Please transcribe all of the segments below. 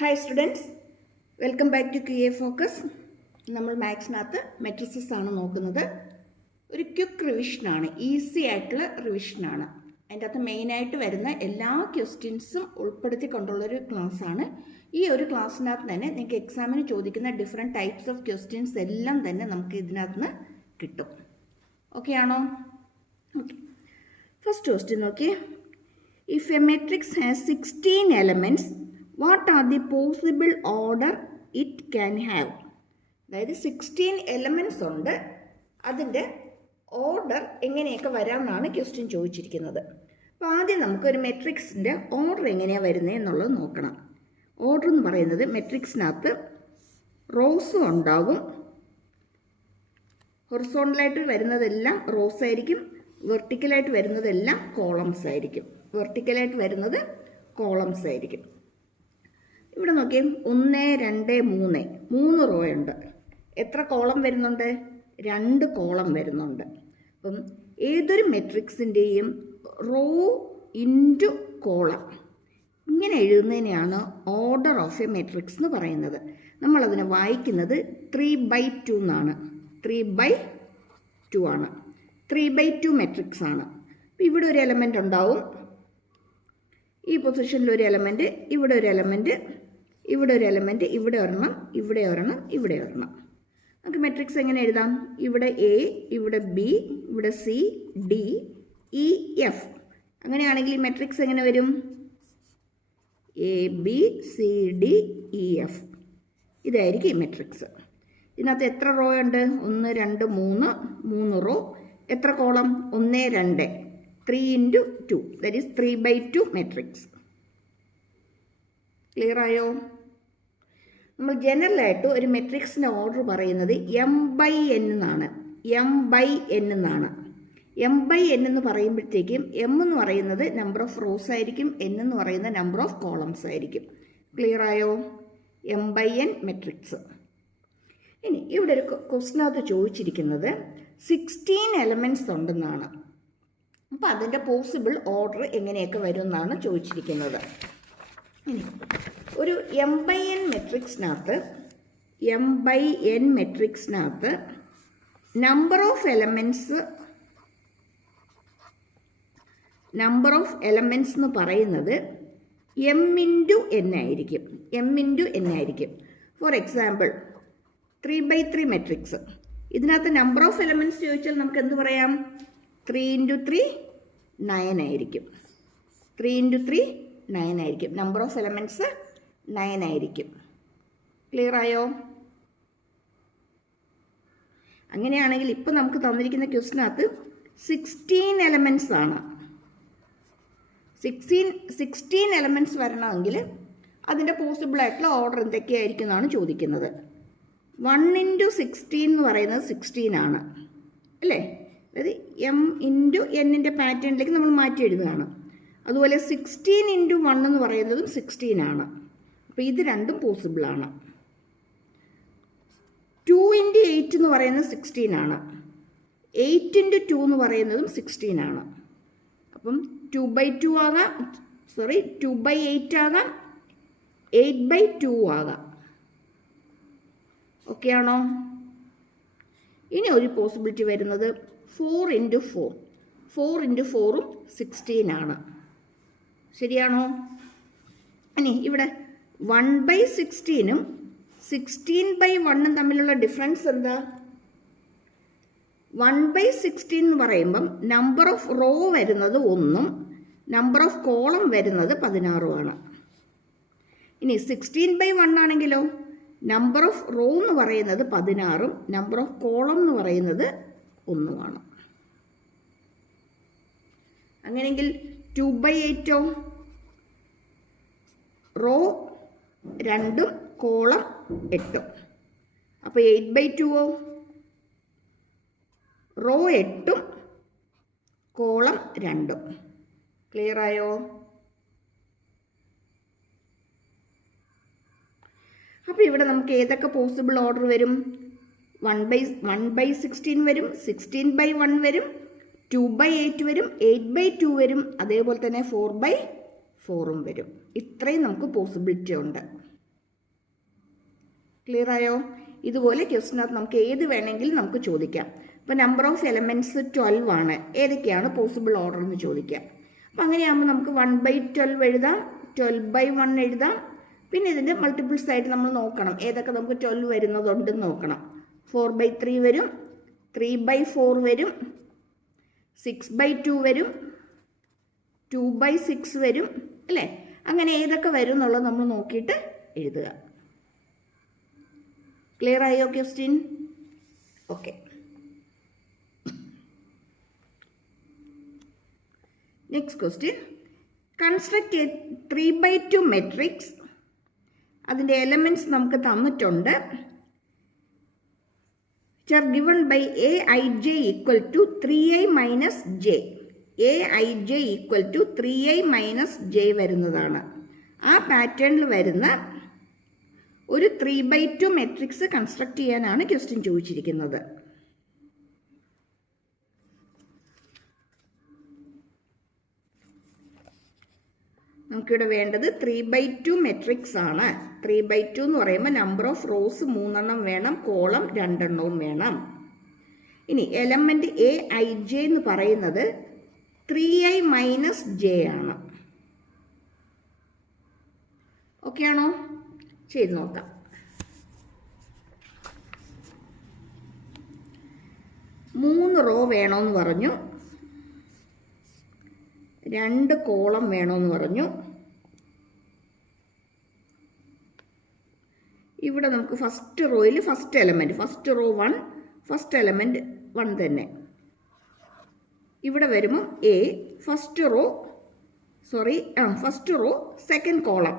Hi students, welcome back to QA focus. നമ്മൾ മാത്സിനകത്ത് matrices ആണ് നോക്കുന്നത്. ഒരു ക്വിക്ക് റിവിഷനാണ്, ഈസി ആയിട്ടുള്ള റിവിഷനാണ്. അതിൻ്റെ അകത്ത് മെയിനായിട്ട് വരുന്ന എല്ലാ ക്വസ്റ്റ്യൻസും ഉൾപ്പെടുത്തിക്കൊണ്ടുള്ളൊരു ക്ലാസ്സാണ്. ഈ ഒരു ക്ലാസ്സിനകത്ത് തന്നെ നിങ്ങൾക്ക് എക്സാമിന് ചോദിക്കുന്ന ഡിഫറെൻറ്റ് ടൈപ്സ് ഓഫ് ക്വസ്റ്റ്യൻസ് എല്ലാം തന്നെ നമുക്ക് ഇതിനകത്ത് നിന്ന് കിട്ടും. ഓക്കെ ആണോ? ഓക്കെ, ഫസ്റ്റ് ക്വസ്റ്റ്യൻ നോക്കിയേ. If A matrix has 16 elements, what are the possible order it can have? അതായത് 16 elements ഉണ്ട്, അതിൻ്റെ ഓർഡർ എങ്ങനെയൊക്കെ വരാമെന്നാണ് ക്വസ്റ്റ്യൻ ചോദിച്ചിരിക്കുന്നത്. അപ്പോൾ ആദ്യം നമുക്കൊരു മെട്രിക്സിൻ്റെ ഓർഡർ എങ്ങനെയാണ് വരുന്നത് എന്നുള്ളത് നോക്കണം. ഓർഡർ എന്ന് പറയുന്നത് മെട്രിക്സിനകത്ത് റോസും ഉണ്ടാകും. ഹൊറിസോണ്ടലായിട്ട് വരുന്നതെല്ലാം റോസ് ആയിരിക്കും, വെർട്ടിക്കലായിട്ട് വരുന്നതെല്ലാം കോളംസ് ആയിരിക്കും. വെർട്ടിക്കലായിട്ട് വരുന്നത് കോളംസ് ആയിരിക്കും. ഇവിടെ നോക്കിയേ, 1 2 3 3 റോ ഉണ്ട്. എത്ര കോളം വരുന്നുണ്ട്? 2 കോളം വരുന്നുണ്ട്. അപ്പം ഏതൊരു മെട്രിക്സിൻ്റെയും റോ ഇൻറ്റു കോളം ഇങ്ങനെ എഴുതുന്നതിനെയാണ് ഓർഡർ ഓഫ് എ മെട്രിക്സ് എന്ന് പറയുന്നത്. നമ്മളതിനെ വായിക്കുന്നത് 3/2 എന്നാണ്. 3/2 ആണ്. 3/2 മെട്രിക്സ് ആണ്. അപ്പം ഇവിടെ ഒരു എലമെൻ്റ് ഉണ്ടാവും, ഈ പൊസിഷനിൽ ഒരു എലമെൻറ്റ്, ഇവിടെ ഒരു എലമെൻറ്റ്, ഇവിടെ ഒരു എലമെൻറ്റ്, ഇവിടെ ഒരെണ്ണം, ഇവിടെ ഒരെണ്ണം, ഇവിടെ ഒരെണ്ണം. നമുക്ക് മെട്രിക്സ് എങ്ങനെ എഴുതാം? ഇവിടെ എ, ഇവിടെ ബി, ഇവിടെ സി, ഡി, ഇ, എഫ്. അങ്ങനെയാണെങ്കിൽ ഈ മെട്രിക്സ് എങ്ങനെ വരും? A B C D E F. ഇതായിരിക്കും ഈ മെട്രിക്സ്. ഇതിനകത്ത് എത്ര റോ ഉണ്ട്? 1 2 3 3 റോ. എത്ര column? 1 2 3 × 2, that is 3/2 matrix. Clear ആയോ? നമ്മൾ ജനറലായിട്ട് ഒരു മെട്രിക്സിൻ്റെ ഓർഡർ പറയുന്നത് m/n എന്നാണ്. m/n എന്നാണ്. m/n എന്ന് പറയുമ്പോഴത്തേക്കും m എന്ന് പറയുന്നത് നമ്പർ ഓഫ് റോസ് ആയിരിക്കും, n എന്ന് പറയുന്ന നമ്പർ ഓഫ് കോളംസ് ആയിരിക്കും. ക്ലിയർ ആയോ? m/n matrix. ഇനി ഇവിടെ ഒരു ക്വസ്റ്റിനകത്ത് ചോദിച്ചിരിക്കുന്നത് 16 എലമെൻറ്റ്സ് ഉണ്ടെന്നാണ്. അപ്പോൾ അതിൻ്റെ പോസിബിൾ ഓർഡർ എങ്ങനെയൊക്കെ വരും എന്നാണ് ചോദിച്ചിരിക്കുന്നത്. ഇനി ഒരു m/n മെട്രിക്സിനകത്ത് നമ്പർ ഓഫ് എലമെൻറ്റ്സ് എന്ന് പറയുന്നത് m × n ആയിരിക്കും. For example 3/3 matrix. ഇതിനകത്ത് നമ്പർ ഓഫ് എലമെൻറ്റ്സ് ചോദിച്ചാൽ നമുക്ക് എന്ത് പറയാം? 3 × 3 9 ആയിരിക്കും. 3 × 3 9 ആയിരിക്കും. നമ്പർ ഓഫ് എലമെൻറ്റ്സ് 9 ആയിരിക്കും. ക്ലിയർ ആയോ? അങ്ങനെയാണെങ്കിൽ ഇപ്പം നമുക്ക് തന്നിരിക്കുന്ന ക്വസ്റ്റിനകത്ത് 16 എലമെൻറ്റ്സ് ആണ്. 16 എലമെൻറ്റ്സ് വരണമെങ്കിൽ അതിൻ്റെ പോസിബിൾ ആയിട്ടുള്ള ഓർഡർ എന്തൊക്കെയായിരിക്കും എന്നാണ് ചോദിക്കുന്നത്. 1 × 16 എന്ന് പറയുന്നത് 16 ആണ്, അല്ലേ? അതായത് m × n പാറ്റേണിലേക്ക് നമ്മൾ മാറ്റി എഴുതുകയാണ്. അതുപോലെ 16 × 1 എന്ന് പറയുന്നതും 16 ആണ്. അപ്പോൾ ഇത് രണ്ടും പോസിബിളാണ്. 2 × 8 എന്ന് പറയുന്നത് 16 ആണ്. 8 × 2 എന്ന് പറയുന്നതും 16 ആണ്. അപ്പം 2/2 ആകാം, 2/8 ആകാം, 8/2 ആകാം. ഓക്കെ ആണോ? ഇനി ഒരു പോസിബിലിറ്റി വരുന്നത് 4 × 4. 4 × 4ഉം 16 ആണ്. ശരിയാണോ? ഇനി ഇവിടെ 1/16ഉം 16/1ഉം തമ്മിലുള്ള ഡിഫറൻസ് എന്താ? 1/16 എന്ന് പറയുമ്പം നമ്പർ ഓഫ് റോ വരുന്നത് 1ഉം നമ്പർ ഓഫ് കോളം വരുന്നത് 16ഉം ആണ്. ഇനി 16/1 ആണെങ്കിലോ നമ്പർ ഓഫ് റോ എന്ന് പറയുന്നത് 16ഉം നമ്പർ ഓഫ് കോളം എന്ന് പറയുന്നത് 1ഉമാണ്. അങ്ങനെയെങ്കിൽ 2/8ഓ? റോ 2ഉം കോളം 8ഉം. അപ്പോൾ 8/2ഓ? റോ 8ഉം കോളം 2ഉം. ക്ലിയർ ആയോ? അപ്പോൾ ഇവിടെ നമുക്ക് ഏതൊക്കെ പോസിബിൾ ഓർഡർ വരും? 1/16 വരും, 16/1 വരും, 2/8 വരും, 8/2 വരും, അതേപോലെ തന്നെ 4/4 വരും. ഇത്രയും നമുക്ക് പോസിബിലിറ്റി ഉണ്ട്. ക്ലിയർ ആയോ? ഇതുപോലെ ക്വസ്റ്റിനകത്ത് നമുക്ക് ഏത് വേണമെങ്കിലും നമുക്ക് ചോദിക്കാം. അപ്പോൾ നമ്പർ ഓഫ് എലമെൻറ്റ്സ് 12 ആണ്, ഏതൊക്കെയാണ് പോസിബിൾ ഓർഡർ എന്ന് ചോദിക്കാം. അപ്പം അങ്ങനെയാകുമ്പോൾ നമുക്ക് 1/12 എഴുതാം, 12/1 എഴുതാം. പിന്നെ ഇതിൻ്റെ മൾട്ടിപ്പിൾസ് ആയിട്ട് നമ്മൾ നോക്കണം ഏതൊക്കെ നമുക്ക് 12 വരുന്നതുണ്ടെന്ന് നോക്കണം. 4/3 വരും, 3/4 വരും, 6/2 വരും, 2/6 വരും അല്ലേ? അങ്ങനെ ഏതൊക്കെ വരും എന്നുള്ളത് നമ്മൾ നോക്കിയിട്ട് എഴുതുക. ക്ലിയർ ആയോ question? Okay. Next question, construct A 3/2 matrix. അതിൻ്റെ എലമെൻറ്റ്സ് നമുക്ക് തന്നിട്ടുണ്ട്. which are given by aij equal to 3i minus j. aij equal to 3i minus j വരുന്നതാണ്. ആ പാറ്റേണിൽ വരുന്ന ഒരു 3/2 മെട്രിക്സ് കൺസ്ട്രക്ട് ചെയ്യാനാണ് ക്വസ്റ്റ്യൻ ചോദിച്ചിരിക്കുന്നത്. നമുക്കിവിടെ വേണ്ടത് 3/2 മെട്രിക്സ് ആണ്. 3/2 എന്ന് പറയുമ്പോൾ നമ്പർ ഓഫ് റോസ് 3 വേണം, കോളം 2 വേണം. ഇനി എലമെന്റ് aij എന്ന് പറയുന്നത് 3i minus j ആണ്. ഓക്കെ ആണോ? ചെയ്ത് നോക്കാം. മൂന്ന് റോ വേണമെന്ന് പറഞ്ഞു, 2 കോളം വേണമെന്ന് പറഞ്ഞു. ഇവിടെ നമുക്ക് ഫസ്റ്റ് റോയിൽ first element, first row 1, first element 1 തന്നെ. ഇവിടെ വരുമ്പം first row second column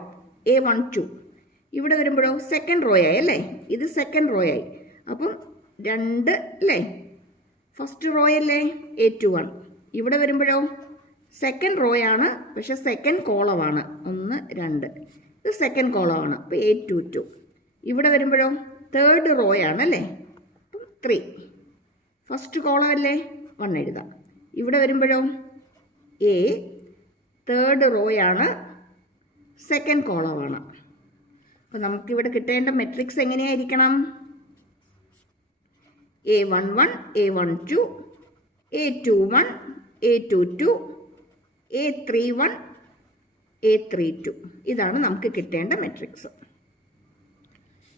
A1 2. ഇവിടെ വരുമ്പോഴോ സെക്കൻഡ് റോ ആയി അല്ലേ? ഇത് സെക്കൻഡ് റോ ആയി. അപ്പം 2 അല്ലേ? ഫസ്റ്റ് റോ അല്ലേ A21. ഇവിടെ വരുമ്പോഴോ സെക്കൻഡ് റോ ആണ്, പക്ഷെ സെക്കൻഡ് കോളമാണ്. 1 2 ഇത് സെക്കൻഡ് കോളമാണ്. അപ്പോൾ A22. ഇവിടെ വരുമ്പോഴോ തേർഡ് റോ ആണ് അല്ലേ? അപ്പം 3. ഫസ്റ്റ് കോളം അല്ലേ? 1 എഴുതാം. ഇവിടെ വരുമ്പോഴോ തേർഡ് റോ ആണ്, സെക്കൻഡ് കോളമാണ്. അപ്പം നമുക്കിവിടെ കിട്ടേണ്ട മെട്രിക്സ് എങ്ങനെയായിരിക്കണം? A11, A12, A21, A22, A31, A32. ഇതാണ് നമുക്ക് കിട്ടേണ്ട മെട്രിക്സ്.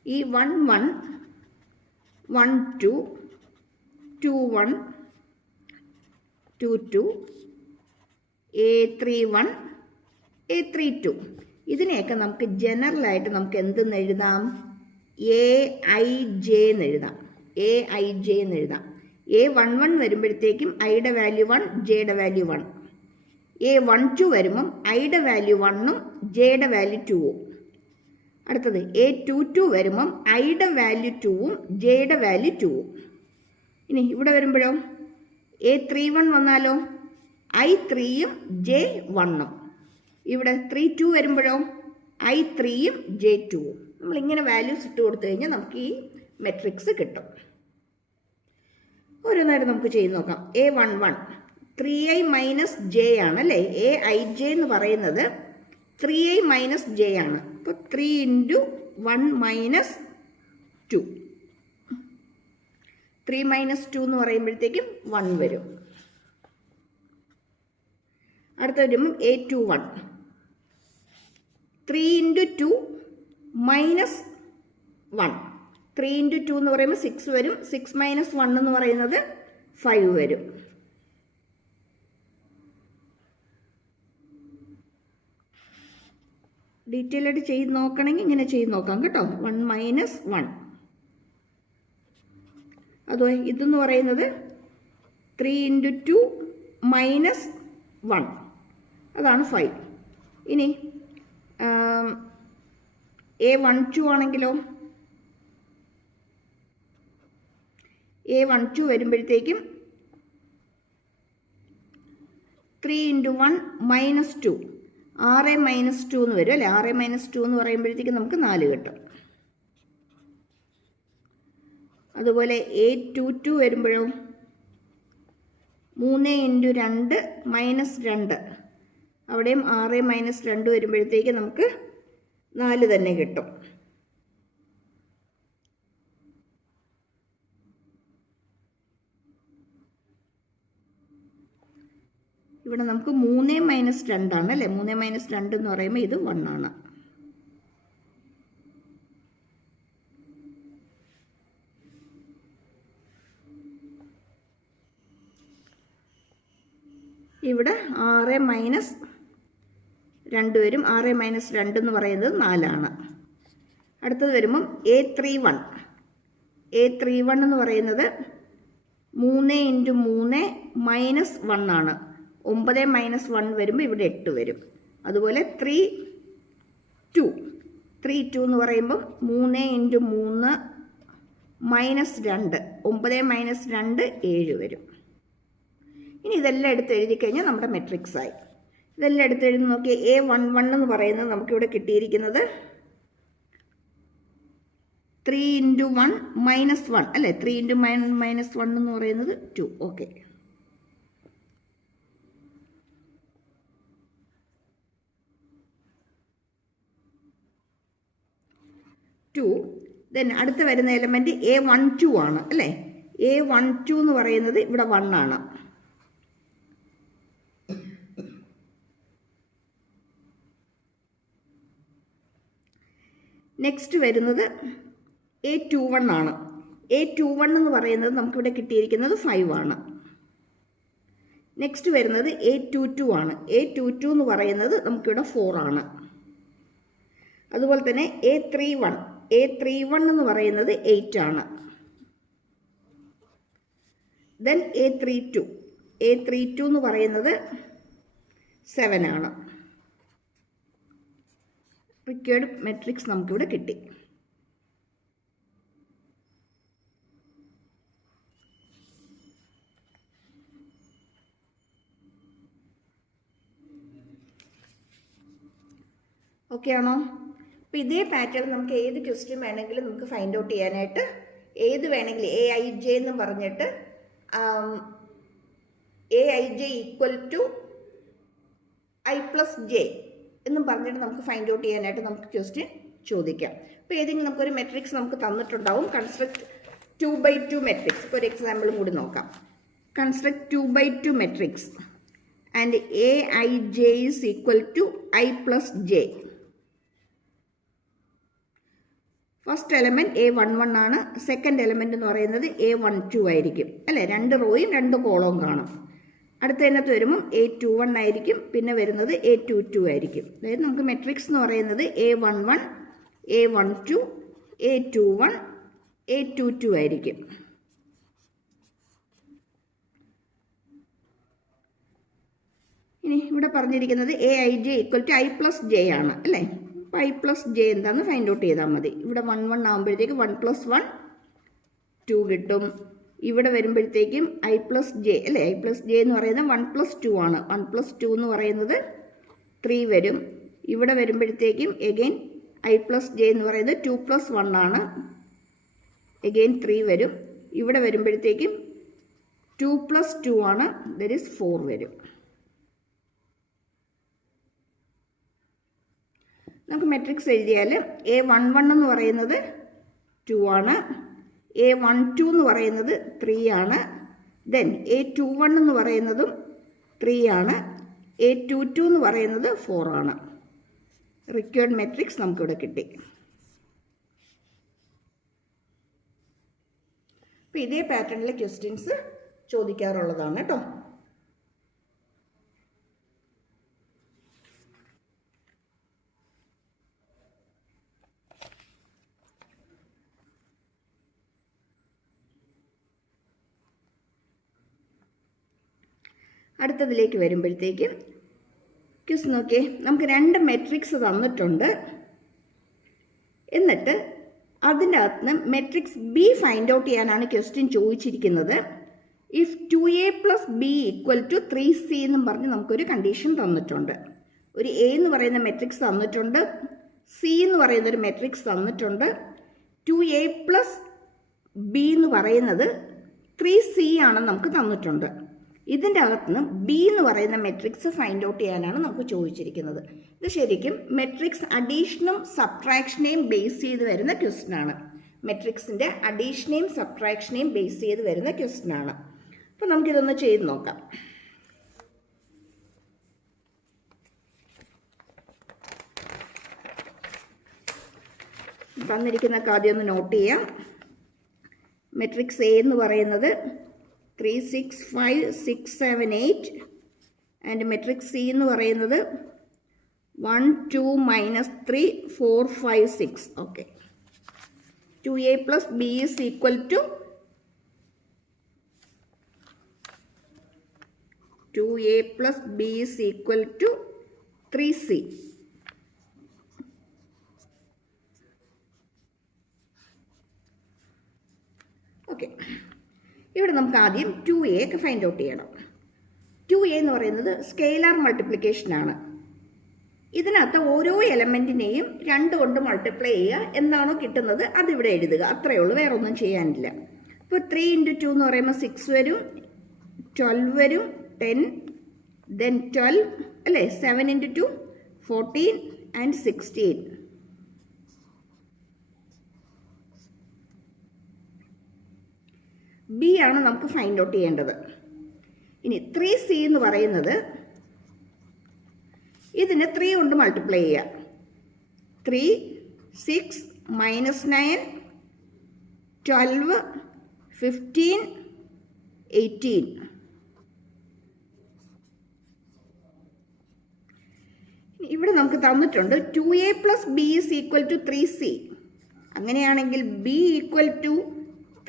ഈ 11, 12, 21, 22, A31, A32 ഇതിനെയൊക്കെ നമുക്ക് ജനറലായിട്ട് നമുക്ക് എന്തെന്ന് എഴുതാം? AIJ എന്ന് എഴുതാം. AIJ എന്ന് എഴുതാം. A11 വരുമ്പോഴത്തേക്കും ഐയുടെ വാല്യൂ 1, ജെയുടെ വാല്യൂ 1. A12 വരുമ്പം ഐയുടെ വാല്യൂ 1ഉം ജെയുടെ വാല്യൂ 2ഉം. അടുത്തത് A22 വരുമ്പം ഐയുടെ വാല്യൂ 2ഉം ജെയുടെ വാല്യൂ 2ഉം. ഇനി ഇവിടെ വരുമ്പോഴോ A31 വന്നാലോ I3യും J1ഉം. ഇവിടെ 32 വരുമ്പോഴോ I3യും J2ഉം. നമ്മളിങ്ങനെ വാല്യൂസ് ഇട്ട് കൊടുത്തു കഴിഞ്ഞാൽ നമുക്ക് ഈ മെട്രിക്സ് കിട്ടും. ഓരോന്നായിട്ട് നമുക്ക് ചെയ്ത് നോക്കാം. A11 3i മൈനസ് ജെ ആണ് അല്ലേ? AIJ എന്ന് പറയുന്നത് 3i മൈനസ് ജെ ആണ്. അപ്പോൾ 3 × 1 മൈനസ് 2. 3 മൈനസ് 2 എന്ന് പറയുമ്പോഴത്തേക്കും 1 വരും. അടുത്ത വരുമ്പം A21 3 × 2 മൈനസ് 1. 3 × 2 എന്ന് പറയുമ്പോൾ 6 വരും. 6 മൈനസ് 1 എന്ന് പറയുന്നത് 5 വരും. ഡീറ്റെയിൽ ആയിട്ട് ചെയ്ത് നോക്കണമെങ്കിൽ ഇങ്ങനെ ചെയ്ത് നോക്കാം കേട്ടോ. 1 മൈനസ് 1. അതോ ഇതെന്ന് പറയുന്നത് 3 × 2 മൈനസ് 1, അതാണ് 5. ഇനി A12 ആണെങ്കിലോ A12 വരുമ്പോഴത്തേക്കും 3 × 1 മൈനസ് 2, 6 മൈനസ് 2 എന്ന് വരും അല്ലേ? 6 മൈനസ് 2 എന്ന് പറയുമ്പോഴത്തേക്കും നമുക്ക് 4 കിട്ടും. അതുപോലെ A22 വരുമ്പോഴോ 3 × 2 മൈനസ് 2, അവിടെയും 6 മൈനസ് 2 വരുമ്പോഴത്തേക്ക് നമുക്ക് 4 തന്നെ കിട്ടും. ഇവിടെ നമുക്ക് 3 - 2 ആണ് അല്ലേ. 3 - 2 എന്ന് പറയുമ്പോൾ ഇത് 1 ആണ്. ഇവിടെ 6 - 2 വരും. 6 - 2 എന്ന് പറയുന്നത് 4 ആണ്. അടുത്തത് വരുമ്പം A31 എന്ന് പറയുന്നത് 3 × 3 - 1 ആണ്. 9 - 1 വരുമ്പോൾ ഇവിടെ 8 വരും. അതുപോലെ 32 എന്ന് പറയുമ്പം 3 × 3 -2 9 - 2 7 വരും. ഇനി ഇതെല്ലാം എടുത്ത് എഴുതി കഴിഞ്ഞാൽ നമ്മുടെ മെട്രിക്സ് ആയി. ഇതെല്ലാം എടുത്ത് എഴുതി നോക്കി. A11 എന്ന് പറയുന്നത് നമുക്കിവിടെ കിട്ടിയിരിക്കുന്നത് 3 × 1 - 1 അല്ലേ. 3 × -1 എന്ന് പറയുന്നത് 2. ഓക്കെ. ദെൻ അടുത്ത് വരുന്ന എലമെന്റ് A12 ആണ് അല്ലേ. A12 എന്ന് പറയുന്നത് ഇവിടെ 1 ആണ്. നെക്സ്റ്റ് വരുന്നത് A21 ആണ്. A21 എന്ന് പറയുന്നത് നമുക്കിവിടെ കിട്ടിയിരിക്കുന്നത് 5 ആണ്. നെക്സ്റ്റ് വരുന്നത് A22 ആണ്. A22 എന്ന് പറയുന്നത് നമുക്കിവിടെ 4 ആണ്. അതുപോലെ തന്നെ A31 എന്ന് പറയുന്നത് 8 ആണ്. ദെൻ A32 എന്ന് പറയുന്നത് 7 ആണ്. റിക്വയർഡ് മെട്രിക്സ് നമുക്കിവിടെ കിട്ടി. ഓക്കെ ആണോ? അപ്പോൾ ഇതേ പാറ്റേൺ നമുക്ക് ഏത് ക്വസ്റ്റ്യൻ വേണമെങ്കിലും നമുക്ക് ഫൈൻഡ് ഔട്ട് ചെയ്യാനായിട്ട് ഏത് വേണമെങ്കിലും AIJ എന്ന് പറഞ്ഞിട്ട് AIJ = I+J എന്നും പറഞ്ഞിട്ട് നമുക്ക് ഫൈൻഡ് ഔട്ട് ചെയ്യാനായിട്ട് നമുക്ക് ക്വസ്റ്റ്യൻ ചോദിക്കാം. അപ്പോൾ ഏതെങ്കിലും നമുക്കൊരു മെട്രിക്സ് നമുക്ക് തന്നിട്ടുണ്ടാവും. Construct 2/2 matrix. ഇപ്പോൾ ഒരു എക്സാമ്പിളും കൂടി നോക്കാം. Construct 2/2 matrix and AIJ = I+J. First element A11 ആണ്. സെക്കൻഡ് എലമെൻറ്റ് എന്ന് പറയുന്നത് A12 ആയിരിക്കും അല്ലേ. 2 റോയും 2 കോളവും കാണും. അടുത്തതിനകത്ത് വരുമ്പം A21 ആയിരിക്കും. പിന്നെ വരുന്നത് A22 ആയിരിക്കും. അതായത് നമുക്ക് മെട്രിക്സ് എന്ന് പറയുന്നത് A11 A12 A21 A22 ആയിരിക്കും. ഇനി ഇവിടെ പറഞ്ഞിരിക്കുന്നത് AIJ = I+J ആണ് അല്ലേ. അപ്പോൾ I+J എന്താണെന്ന് ഫൈൻഡ് ഔട്ട് ചെയ്താൽ മതി. ഇവിടെ 1 1 ആകുമ്പോഴത്തേക്ക് 1 + 1 2 കിട്ടും. ഇവിടെ വരുമ്പോഴത്തേക്കും I+J അല്ലേ. I+J എന്ന് പറയുന്നത് 1 + 2 ആണ്. 1 + 2 എന്ന് പറയുന്നത് 3 വരും. ഇവിടെ വരുമ്പോഴത്തേക്കും എഗെയിൻ I+J എന്ന് പറയുന്നത് 2 + 1 ആണ്. എഗെയിൻ 3 വരും. ഇവിടെ വരുമ്പോഴത്തേക്കും 2 + 2 ആണ്. ദാറ്റ് ഈസ് 4 വരും. നമുക്ക് മെട്രിക്സ് എഴുതിയാൽ A11 എന്ന് പറയുന്നത് 2 ആണ്. A12 എന്ന് പറയുന്നത് 3 ആണ്. ദെൻ A21 എന്ന് പറയുന്നതും 3 ആണ്. A22 എന്ന് പറയുന്നത് 4 ആണ്. റിക്വയർഡ് മെട്രിക്സ് നമുക്കിവിടെ കിട്ടി. അപ്പോൾ ഇതേ പാറ്റേണിലെ ക്വസ്റ്റ്യൻസ് ചോദിക്കാറുള്ളതാണ് കേട്ടോ. അടുത്തതിലേക്ക് വരുമ്പോഴത്തേക്കും ക്വസ്റ്റ് നോക്കിയേ. നമുക്ക് 2 മെട്രിക്സ് തന്നിട്ടുണ്ട്. എന്നിട്ട് അതിൻ്റെ അകത്ത് മെട്രിക്സ് B ഫൈൻഡ് ഔട്ട് ചെയ്യാനാണ് ക്വസ്റ്റ്യൻ ചോദിച്ചിരിക്കുന്നത്. ഇഫ് 2A + B = 3C എന്നും പറഞ്ഞ് നമുക്കൊരു കണ്ടീഷൻ തന്നിട്ടുണ്ട്. ഒരു A എന്ന് പറയുന്ന മെട്രിക്സ് തന്നിട്ടുണ്ട്. C എന്ന് പറയുന്നൊരു മെട്രിക്സ് തന്നിട്ടുണ്ട്. 2A + B എന്ന് പറയുന്നത് 3C ആണെന്ന് നമുക്ക് തന്നിട്ടുണ്ട്. ഇതിൻ്റെ അകത്തുനിന്ന് B എന്ന് പറയുന്ന മെട്രിക്സ് ഫൈൻഡ് ഔട്ട് ചെയ്യാനാണ് നമുക്ക് ചോദിച്ചിരിക്കുന്നത്. ഇത് ശരിക്കും മെട്രിക്സ് അഡീഷനും സബ്ട്രാക്ഷനെയും ബേസ് ചെയ്ത് വരുന്ന ക്വസ്റ്റ്യൻ ആണ്. മെട്രിക്സിൻ്റെ അഡീഷനെയും സബ്ട്രാക്ഷനെയും ബേസ് ചെയ്ത് വരുന്ന ക്വസ്റ്റ്യൻ ആണ്. അപ്പോൾ നമുക്കിതൊന്ന് ചെയ്ത് നോക്കാം. തന്നിരിക്കുന്ന ആദ്യം ഒന്ന് നോട്ട് ചെയ്യാം. മെട്രിക്സ് എ എന്ന് പറയുന്നത് 3, 6, 5, 6, 7, 8 ആൻഡ് മെട്രിക്സ് സി എന്ന് പറയുന്നത് 1, 2, -3, 4, 5, 6. Okay, 2a plus b is equal to 2a plus b is equal to 3c. Okay, ഇവിടെ നമുക്ക് ആദ്യം 2a ഒക്കെ ഫൈൻഡ് ഔട്ട് ചെയ്യണം. 2a എന്ന് പറയുന്നത് സ്കെയിലാർ മൾട്ടിപ്ലിക്കേഷൻ ആണ്. ഇതിനകത്ത് ഓരോ എലമെൻറ്റിനെയും 2 കൊണ്ട് മൾട്ടിപ്ലൈ ചെയ്യുക, എന്താണോ കിട്ടുന്നത് അതിവിടെ എഴുതുക, അത്രയേ ഉള്ളൂ, വേറെ ഒന്നും ചെയ്യാനില്ല. ഇപ്പോൾ 3 × 2 എന്ന് പറയുമ്പോൾ 6 വരും, 12 വരും, 10, then 12 അല്ലേ, 7 × 2 14 and 16. ബി ആണ് നമുക്ക് ഫൈൻഡ് ഔട്ട് ചെയ്യേണ്ടത്. ഇനി 3c എന്ന് പറയുന്നത് ഇതിനെ 3 കൊണ്ട് മൾട്ടിപ്ലൈ ചെയ്യുക. 3, 6, -9, 12, 15, 18. ഇവിടെ നമുക്ക് തന്നിട്ടുണ്ട് 2a plus b is equal to 3c. അങ്ങനെയാണെങ്കിൽ b equal to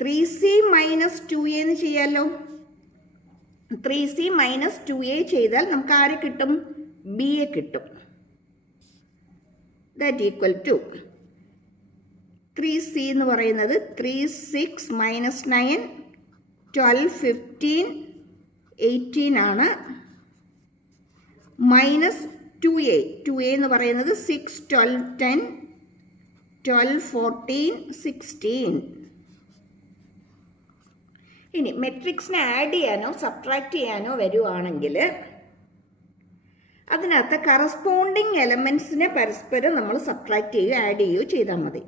3c minus 2a എന്ന് ചെയ്യാമല്ലോ. 3c minus 2a ചെയ്താൽ നമുക്ക് ആരെ കിട്ടും? b യെ കിട്ടും. ദാറ്റ് ഈക്വൽ ടു 3c എന്ന് പറയുന്നത് 3, 6, -9, 12, 15, 18 ആണ്. മൈനസ് 2a എന്ന് പറയുന്നത് 6, 12, 10, 12, 14, 16. ഇനി മെട്രിക്സിനെ ആഡ് ചെയ്യാനോ സബ്ട്രാക്ട് ചെയ്യാനോ വരുവാണെങ്കിൽ അതിനകത്ത് കറസ്പോണ്ടിങ് എലമെൻസിനെ പരസ്പരം നമ്മൾ സബ്ട്രാക്ട് ചെയ്യുകയോ ആഡ് ചെയ്യുകയോ ചെയ്താൽ മതി.